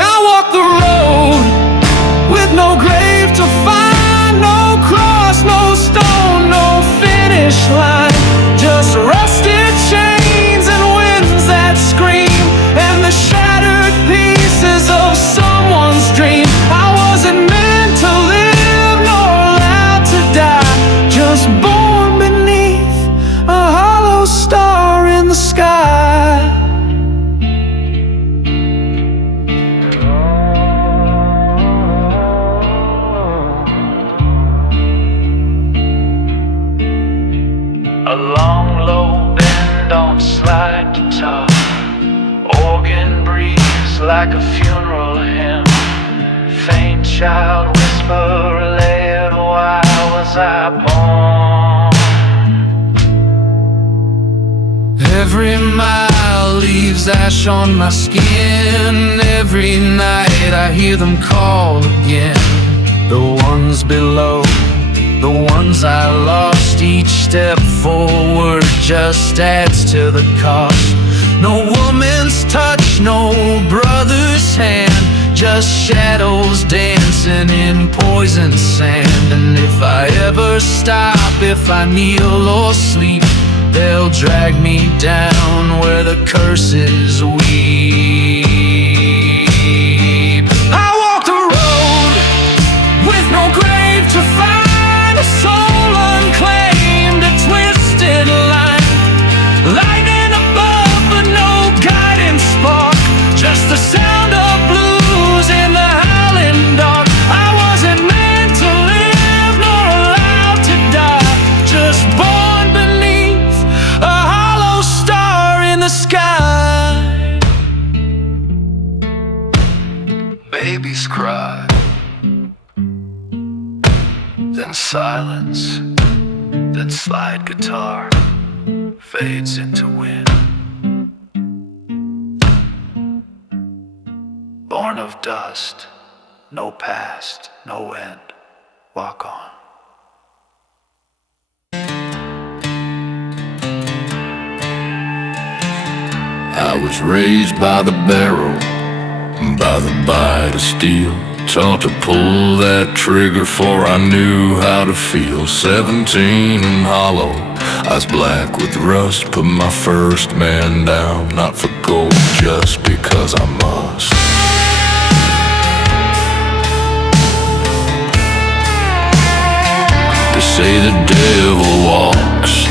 I walk the road with no grave to find, no cross, no stone, no finish line, just rusted chains and winds that scream, and the shattered pieces of someone's dream. I wasn't meant to live nor allowed to die, just just like a funeral hymn. Faint child whisper relayed, why was I born? Every mile leaves ash on my skin. Every night I hear them call again. The ones below, the ones I lost. Each step forward just adds to the cost. No woman's touch, no brother's hand, just shadows dancing in poison sand. And if I ever stop, if I kneel or sleep, they'll drag me down where the curses weep. I walk the road with no grave to find, a soul unclaimed, a twisted line. Lightning above but no guiding spark, just the sound of blues in the howling dark. I wasn't meant to live nor allowed to die, just born beneath a hollow star in the sky. Babies cry, then silence, then slide guitar fades into wind. Born of dust, no past, no end, walk on. I was raised by the barrel, by the bite of steel, taught to pull that trigger before I knew how to feel. 17 and hollow, eyes black with rust, put my first man down, not for gold, just because I must. They say the devil walks,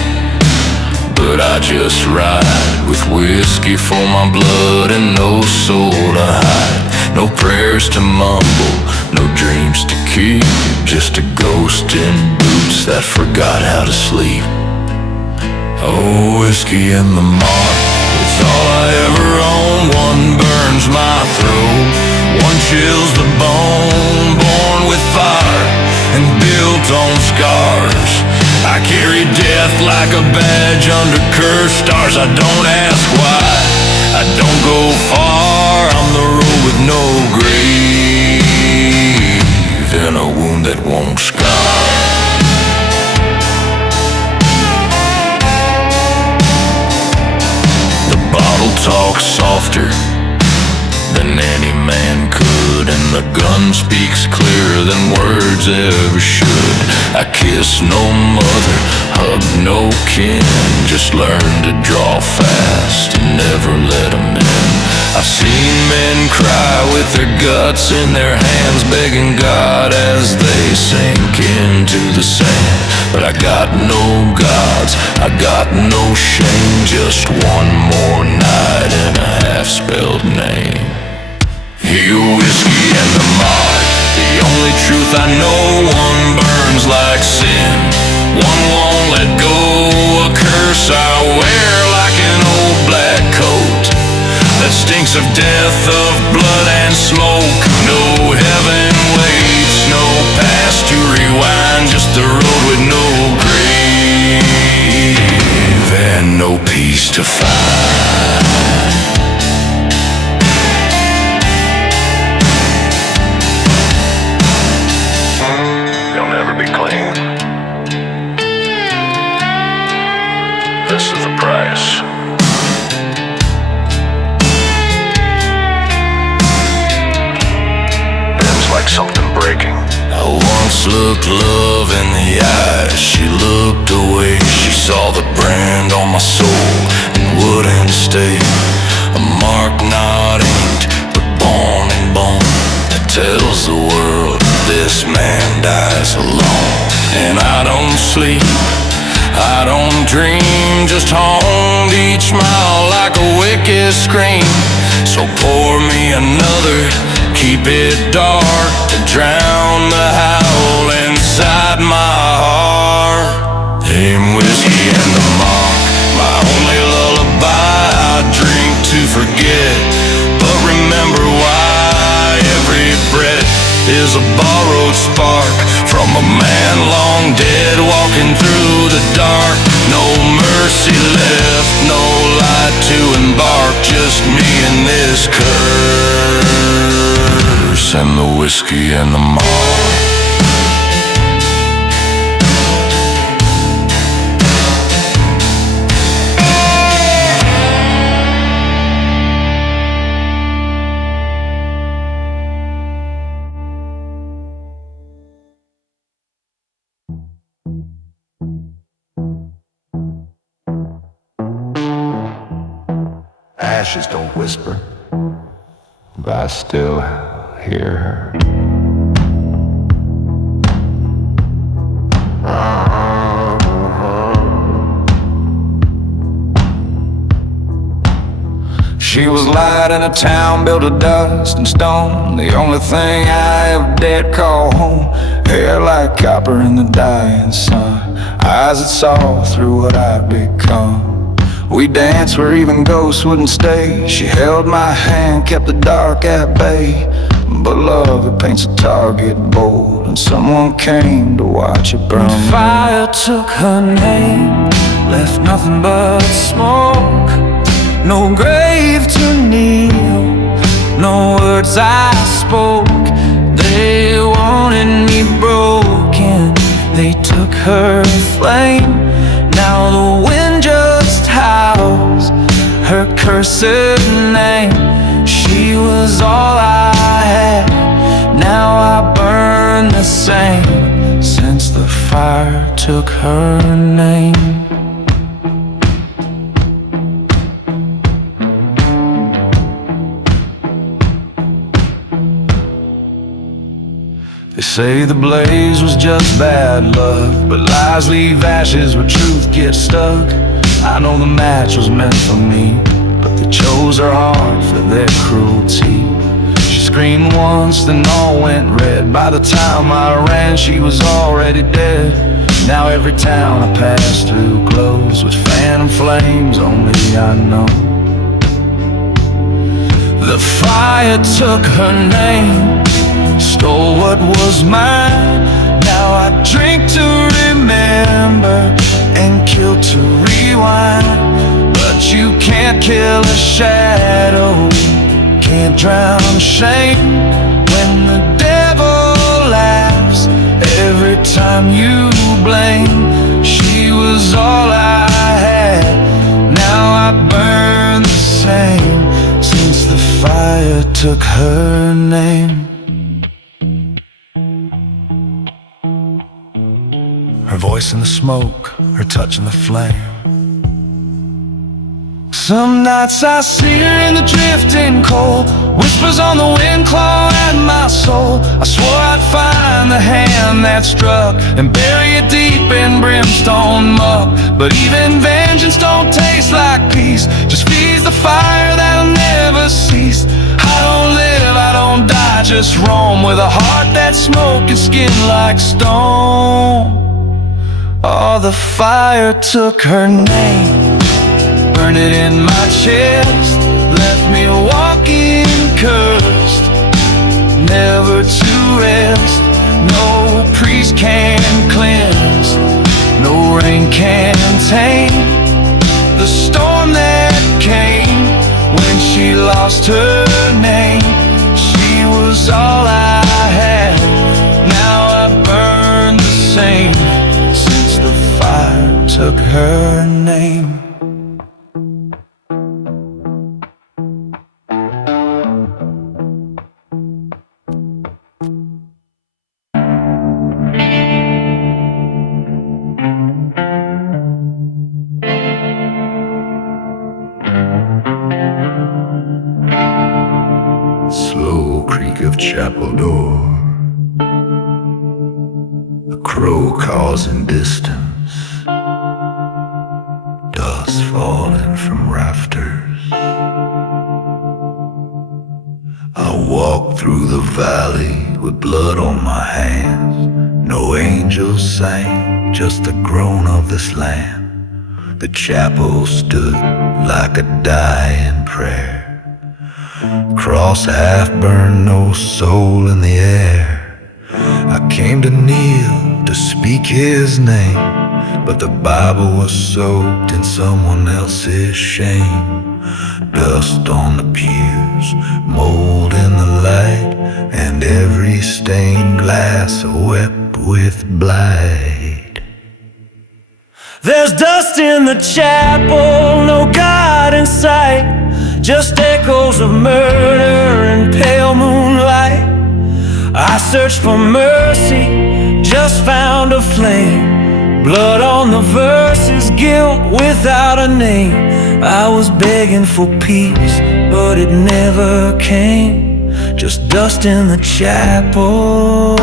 but I just ride with whiskey for my blood and no soul to hide. No prayers to mumble, no dreams to keep, just a ghost in boots that forgot how to sleep. Oh, whiskey and the mark, it's all I ever own. One burns my throat, one chills the bone. Born with fire and built on scars, I carry death like a badge under cursed stars. I don't ask why, I don't go far. I'm the road with no grave and a wound that won't scar. The bottle talks softer than any man could, and the gun speaks clearer than words ever should. I kiss no mother, hug no kin, just learn to draw fast and never let them in. I've seen men cry with their guts in their hands, begging God as they sink into the sand. But I got no gods, I got no shame, just one more night and a half-spelled name. Here, whiskey and the mark, the only truth I know. One burns like sin, one won't let go. A curse I wear like an old black coat that stinks of death, of blood and smoke. No heaven waits, no past to rewind, just a road with no grave and no peace to find. You'll never be clean. This is the price. Bends like something breaking. I once looked love in the eyes, she looked away. She saw the brand on my soul and wouldn't stay. A mark not inked, but born in bone, that tells the world this man dies alone. And I don't sleep, I don't dream, just haunt each mile like a wicked scream. So pour me another, keep it dark to drown the howl inside my heart. Aim whiskey and the mark, my only lullaby. I drink to forget, but remember is a borrowed spark from a man long dead walking through the dark. No mercy left, no light to embark, just me and this curse and the whiskey and the malt. Ashes don't whisper, but I still hear her. She was light in a town built of dust and stone, the only thing I ever dared call home. Hair like copper in the dying sun, eyes that saw through what I'd become. We danced where even ghosts wouldn't stay. She held my hand, kept the dark at bay. But love, it paints a target bold, and someone came to watch it burn. When fire took her name, left nothing but smoke. No grave to kneel, no words I spoke. They wanted me broken, they took her flame. Now the wind just howls her cursed name. She was all I had, now I burn the same, since the fire took her name. They say the blaze was just bad luck, but lies leave ashes where truth gets stuck. I know the match was meant for me, but they chose her heart for their cruelty. She screamed once, then all went red. By the time I ran, she was already dead. Now every town I pass through glows with phantom flames only I know. The fire took her name, stole what was mine. Now I drink to remember and kill to rewind. But you can't kill a shadow, can't drown shame. When the devil laughs every time you blame. She was all I had, now I burn the same, since the fire took her name. Her voice in the smoke, her touch in the flame. Some nights I see her in the drifting cold, whispers on the wind claw at my soul. I swore I'd find the hand that struck and bury it deep in brimstone muck. But even vengeance don't taste like peace, just feeds the fire that'll never cease. I don't live, I don't die, just roam with a heart that's smoke and skin like stone. Oh, the fire took her name, burned it in my chest, left me walking cursed, never to rest. No priest can cleanse, no rain can tame the storm that came when she lost her name. She was all I had, now I burn the same, since the fire took her name. Slow creak of chapel door, a crow calls in distance, dust falling from rafters. I walk through the valley with blood on my hands. No angels sang, just the groan of this land. The chapel stood like a dying prayer, cross half burned, no soul in the air. came to kneel to speak his name, but the Bible was soaked in someone else's shame. Dust on the pews, mold in the light, and every stained glass wept with blight. There's dust in the chapel, no God in sight, just echoes of murder and pale moonlight. I searched for mercy, just found a flame, blood on the verses, guilt without a name. I was begging for peace, but it never came. Just dust in the chapel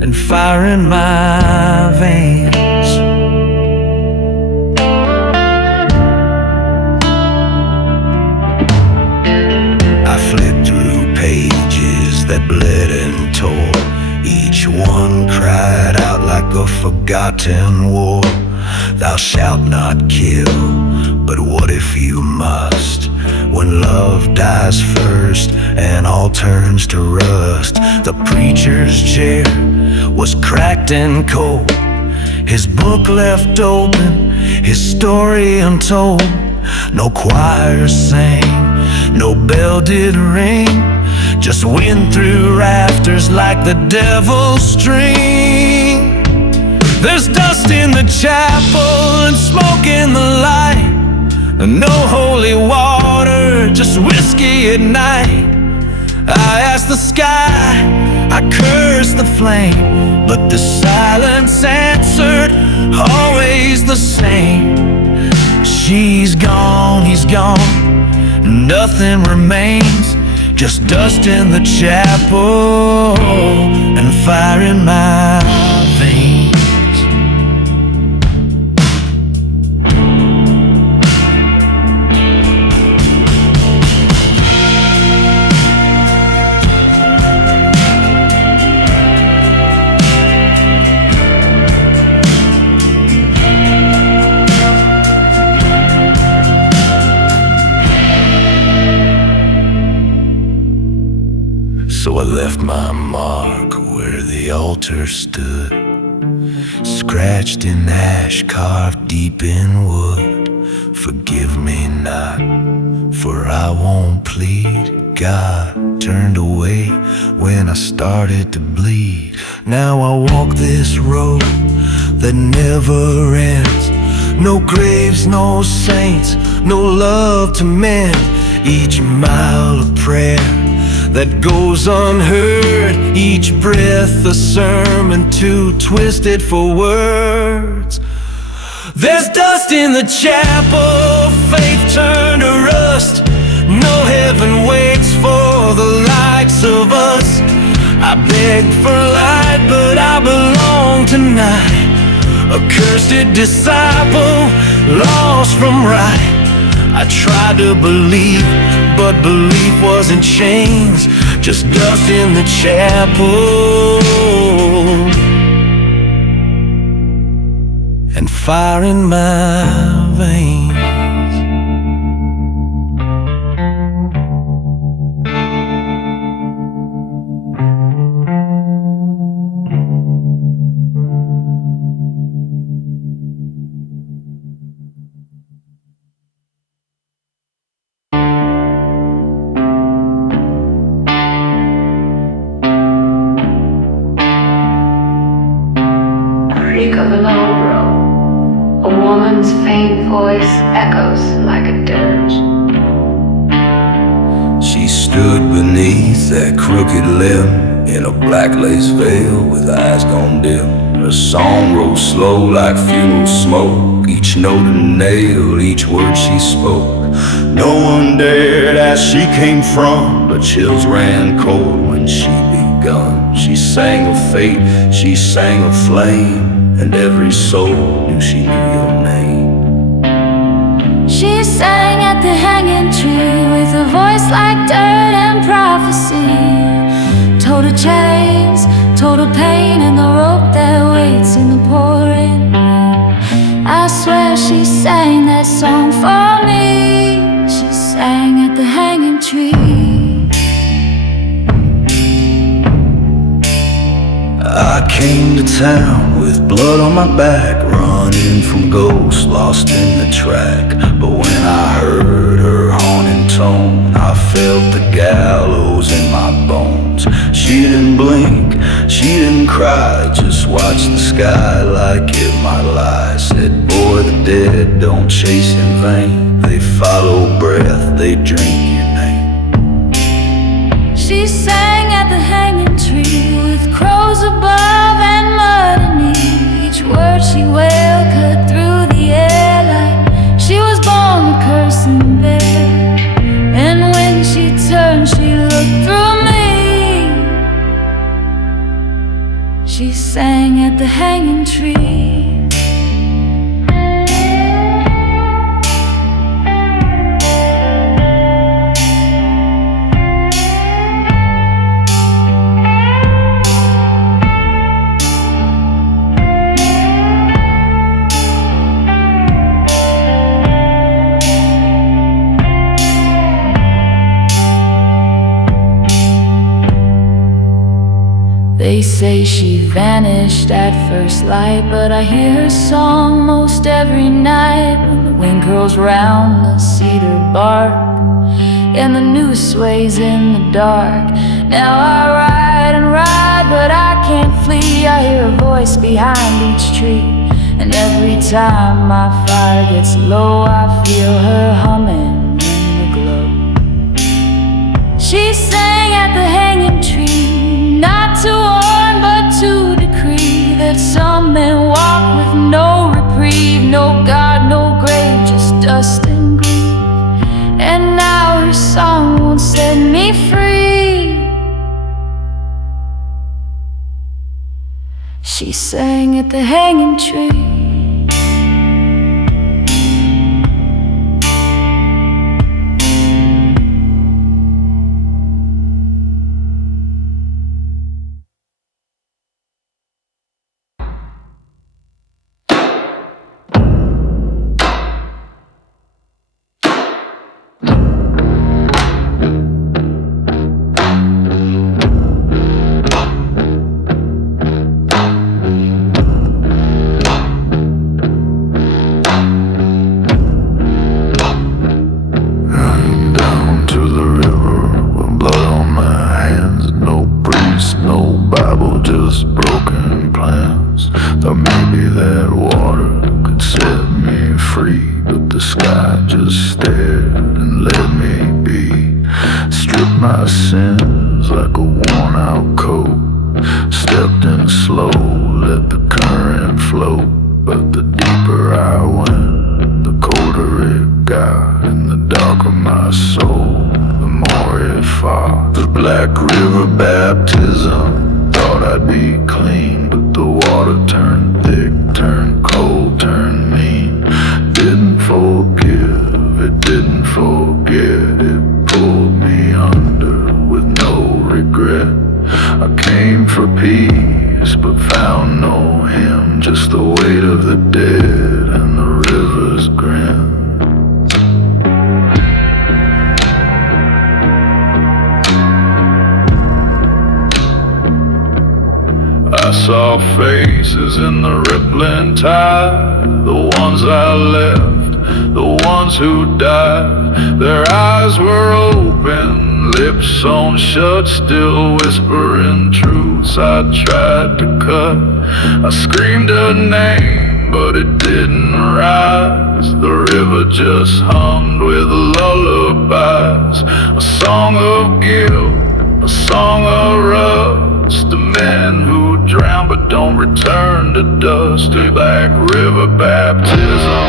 and fire in my veins. I flipped through pages that bled and tore. Each one cried out like a forgotten war. Thou shalt not kill, but what if you must? When love dies first and all turns to rust. The preacher's chair was cracked and cold, his book left open, his story untold. No choir sang, no bell did ring, just wind through rafters like the devil's string. There's dust in the chapel and smoke in the light, and no holy water, just whiskey at night. I asked the sky, I cursed the flame, but the silence answered, always the same. She's gone, he's gone, nothing remains, just dust in the chapel and fire in my veins. So I left my mark where the altar stood, scratched in ash, carved deep in wood. Forgive me not, for I won't plead. God turned away when I started to bleed. Now I walk this road that never ends. No graves, no saints, no love to mend. Each mile of prayer that goes unheard, each breath a sermon too twisted for words. There's dust in the chapel, faith turned to rust. No heaven waits for the likes of us. I begged for light, but I belong tonight. A cursed disciple, lost from right. I tried to believe, but belief was in chains, just dust in the chapel and fire in my veins. Creak of an old road, a woman's faint voice echoes like a dirge. She stood beneath that crooked limb in a black lace veil with eyes gone dim. Her song rose slow like funeral smoke, each note a nail, each word she spoke. No one dared ask she came from, but chills ran cold when she begun. She sang of fate, she sang of flame, and every soul knew she knew your name. She sang at the hanging tree with a voice like dirt and prophecy. Told her chains, told her pain, and the rope that waits in the pouring rain. I swear she sang that song for me. She sang at the hanging tree. came to town with blood on my back, running from ghosts lost in the track. But when I heard her haunting tone, I felt the gallows in my bones. She didn't blink, she didn't cry, just watched the sky like it might lie. Said, boy, the dead don't chase in vain, they follow breath, they drink your name. She sang at the hanging tree with crows above and mud beneath. Each word she wailed cut through the air like she was born to curse and bear. And when she turned, she looked through me. She sang at the hanging tree. They say she vanished at first light, but I hear her song most every night. When the wind curls round the cedar bark and the news sways in the dark. Now I ride and ride, but I can't flee. I hear a voice behind each tree, and every time my fire gets low, I feel her humming in the glow. She sang at the hanging tree, not to warn but to decree that some men walk with no reprieve, no God, no grave, just dust and grief. And now her song won't set me free. She sang at the hanging tree. My sins like a worn out coat, stepped in slow, let the current flow. But the deeper I went, the colder it got, and the darker my soul, the more it fought. The Black River baptism, thought I'd be clean, but the water turned thick, turned cold, turned mean. Didn't forgive, it didn't forget, it pulled me under with no regret. I came for peace but found no him, just the weight of the dead and the river's grin. I saw faces in the rippling tide, the ones I left, the ones who died. Their eyes were open, lips sewn shut, still whispering truths I tried to cut. I screamed a name, but it didn't rise. The river just hummed with lullabies, a song of guilt, a song of rust, the men who drown but don't return to dust. A Black River baptism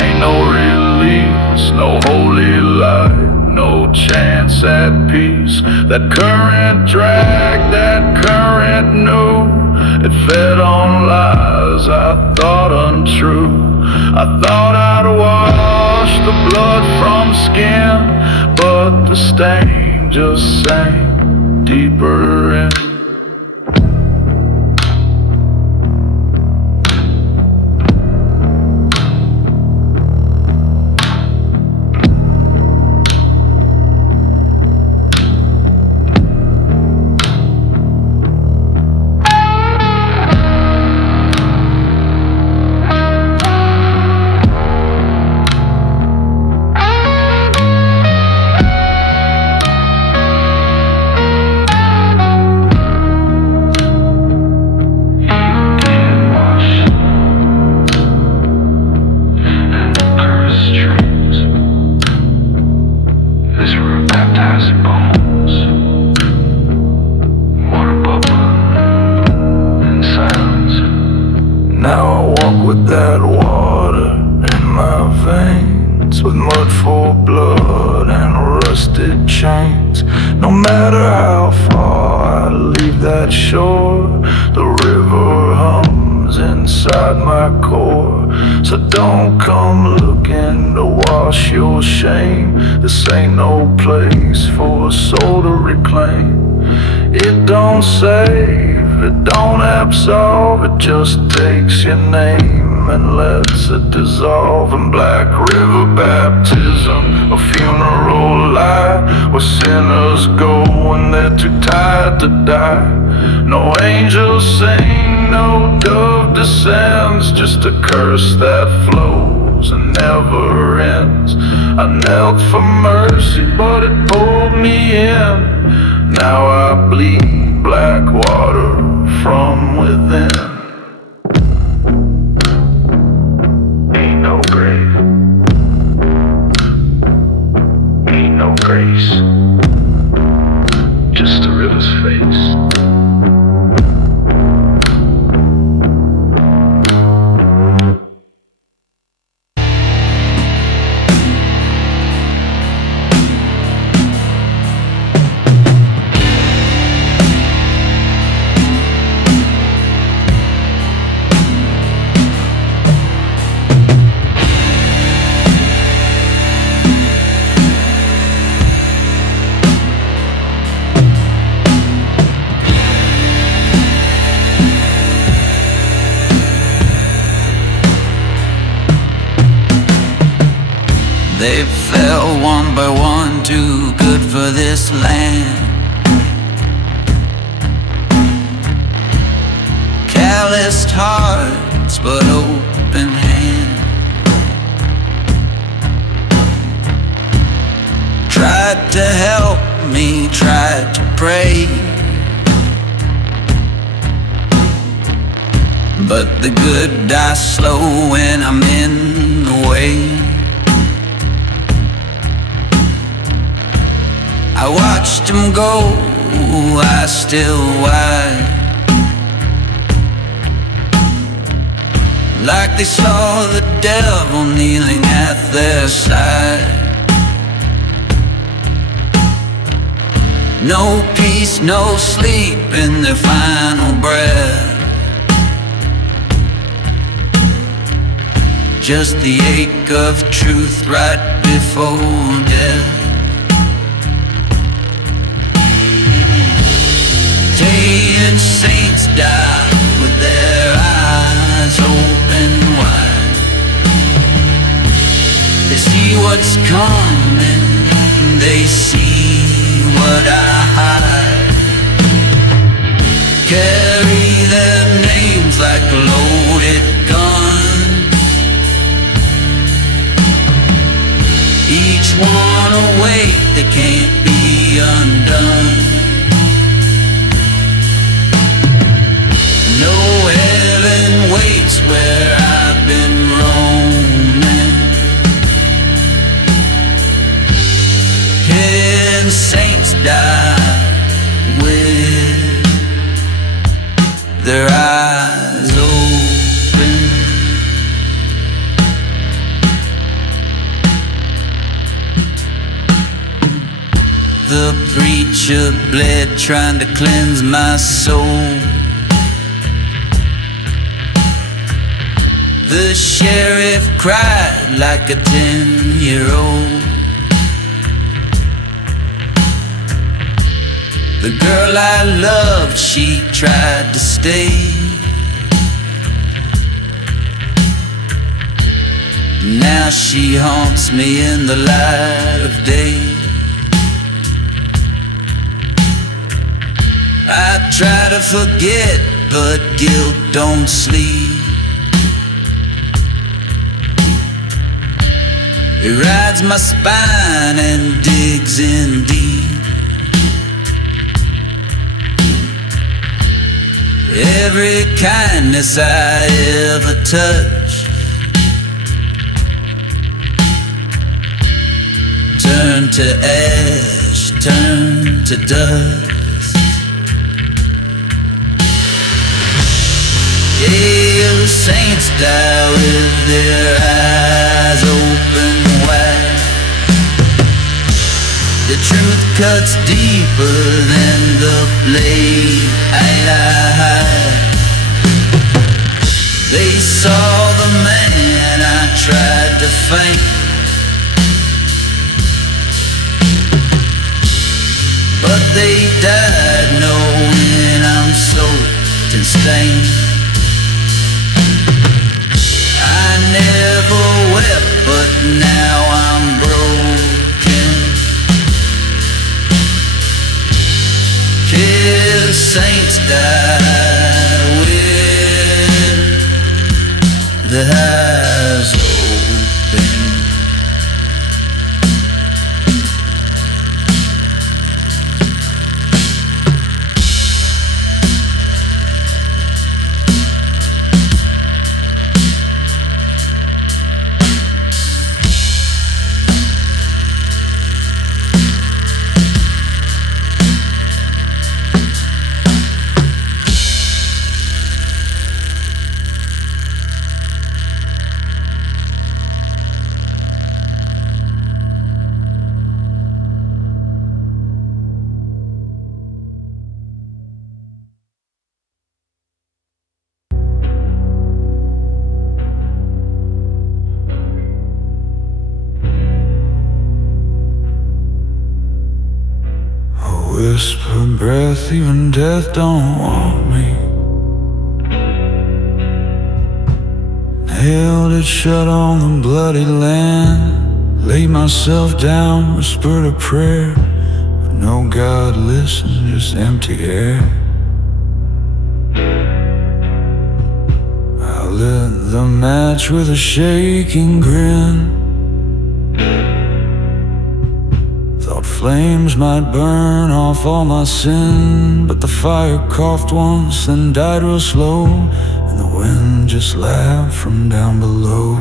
ain't no release, no holy light, no chance at peace. That current dragged, that current knew, it fed on lies I thought untrue. I thought I'd wash the blood from skin, but the stain just sank deeper in. baptized bones, water bubbling in silence. Now I walk with that water in my veins, with mud for blood and rusted chains. No matter how far I leave that shore, the river hums inside my core. So don't come looking to wash your shame. This ain't no place for a soul to reclaim. It don't save, it don't absolve, it just takes your name and lets it dissolve. In Black River baptism, a funeral lie, where sinners go when they're too tired to die. No angels sing, no dove descends, just a curse that flows and never ends. I knelt for mercy, but it pulled me in. Now I bleed black water from within. Ain't no grave, ain't no grace, just the river's face. They fell one by one, too good for this land. Calloused hearts, but open hand. Tried to help me, tried to pray, but the good die slow when I'm in the way. I watched him go, I still wide, like they saw the devil kneeling at their side. No peace, no sleep in their final breath, just the ache of truth right before death. And saints die with their eyes open wide. They see what's coming, they see what I hide. Carry their names like loaded guns, each one a weight that can't be undone. No heaven waits where I've been roaming. Can saints die with their eyes open? The preacher bled, trying to cleanse my soul. The sheriff cried like a 10-year-old. The girl I loved, she tried to stay. Now she haunts me in the light of day. I try to forget, but guilt don't sleep. It rides my spine and digs in deep. Every kindness I ever touched turned to ash turn to dust. Yeah, the saints die with their eyes open wide. The truth cuts deeper than the blade I They saw the man I tried to fight, but they died knowing I'm soaked and stained. I never wept, but now I'm broken. Kiss saints die with the eyes open. Whisper breath, even death don't want me. Held it shut on the bloody land. Laid myself down, whispered a prayer, but no God listened, just empty air. I lit the match with a shaking grin. Flames might burn off all my sin, but the fire coughed once, then died real slow, and the wind just laughed from down below.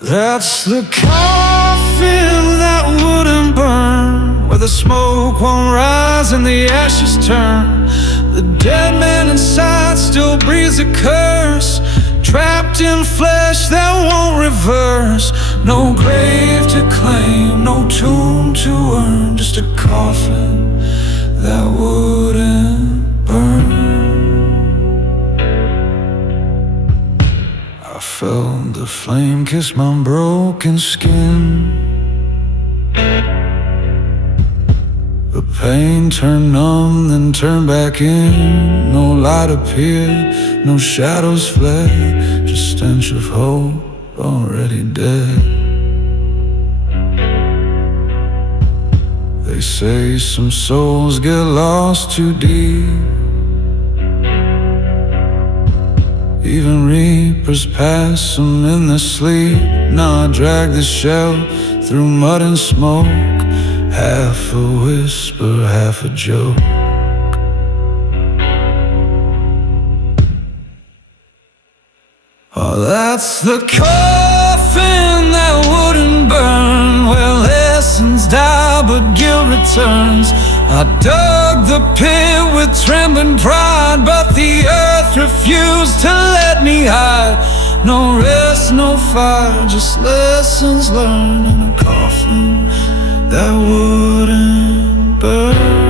That's the coffin that wouldn't burn, where the smoke won't rise and the ashes turn. The dead man inside still breathes a curse, trapped in flesh that won't reverse. No grave to claim, no tomb to earn, just a coffin that wouldn't burn. I felt the flame kiss my broken skin. The pain turned numb, then turned back in. No light appeared, no shadows fled, just stench of hope already dead. They say some souls get lost too deep. Even reapers pass them in their sleep. Now I drag this shell through mud and smoke, half a whisper, half a joke. Oh, that's the coffin that wouldn't burn, where lessons die but guilt returns. I dug the pit with trembling pride, but the earth refused to let me hide. No rest, no fire, just lessons learned in a coffin that wouldn't burn.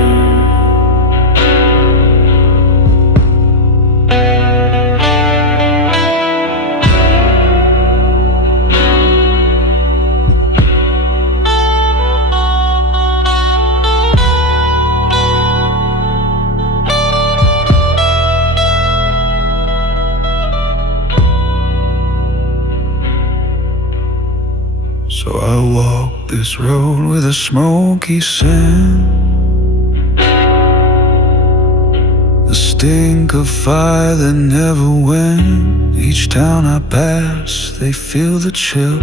So I walk this road with a smoky scent, the stink of fire that never went. Each town I pass, they feel the chill,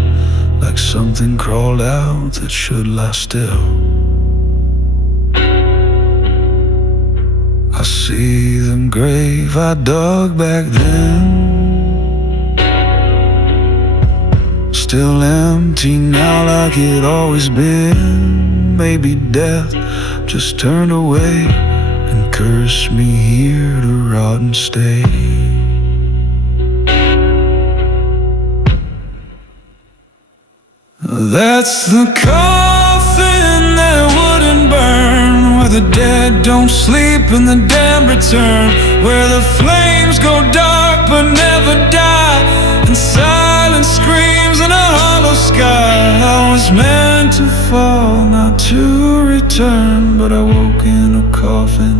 like something crawled out that should lie still. I see the grave I dug back then, still empty now like it always been. Maybe death just turned away and cursed me here to rot and stay. That's the coffin that wouldn't burn, where the dead don't sleep and the damned return, where the flames go dark but never die, and silence screams in a hollow sky. I was meant to fall, not to return, but I woke in a coffin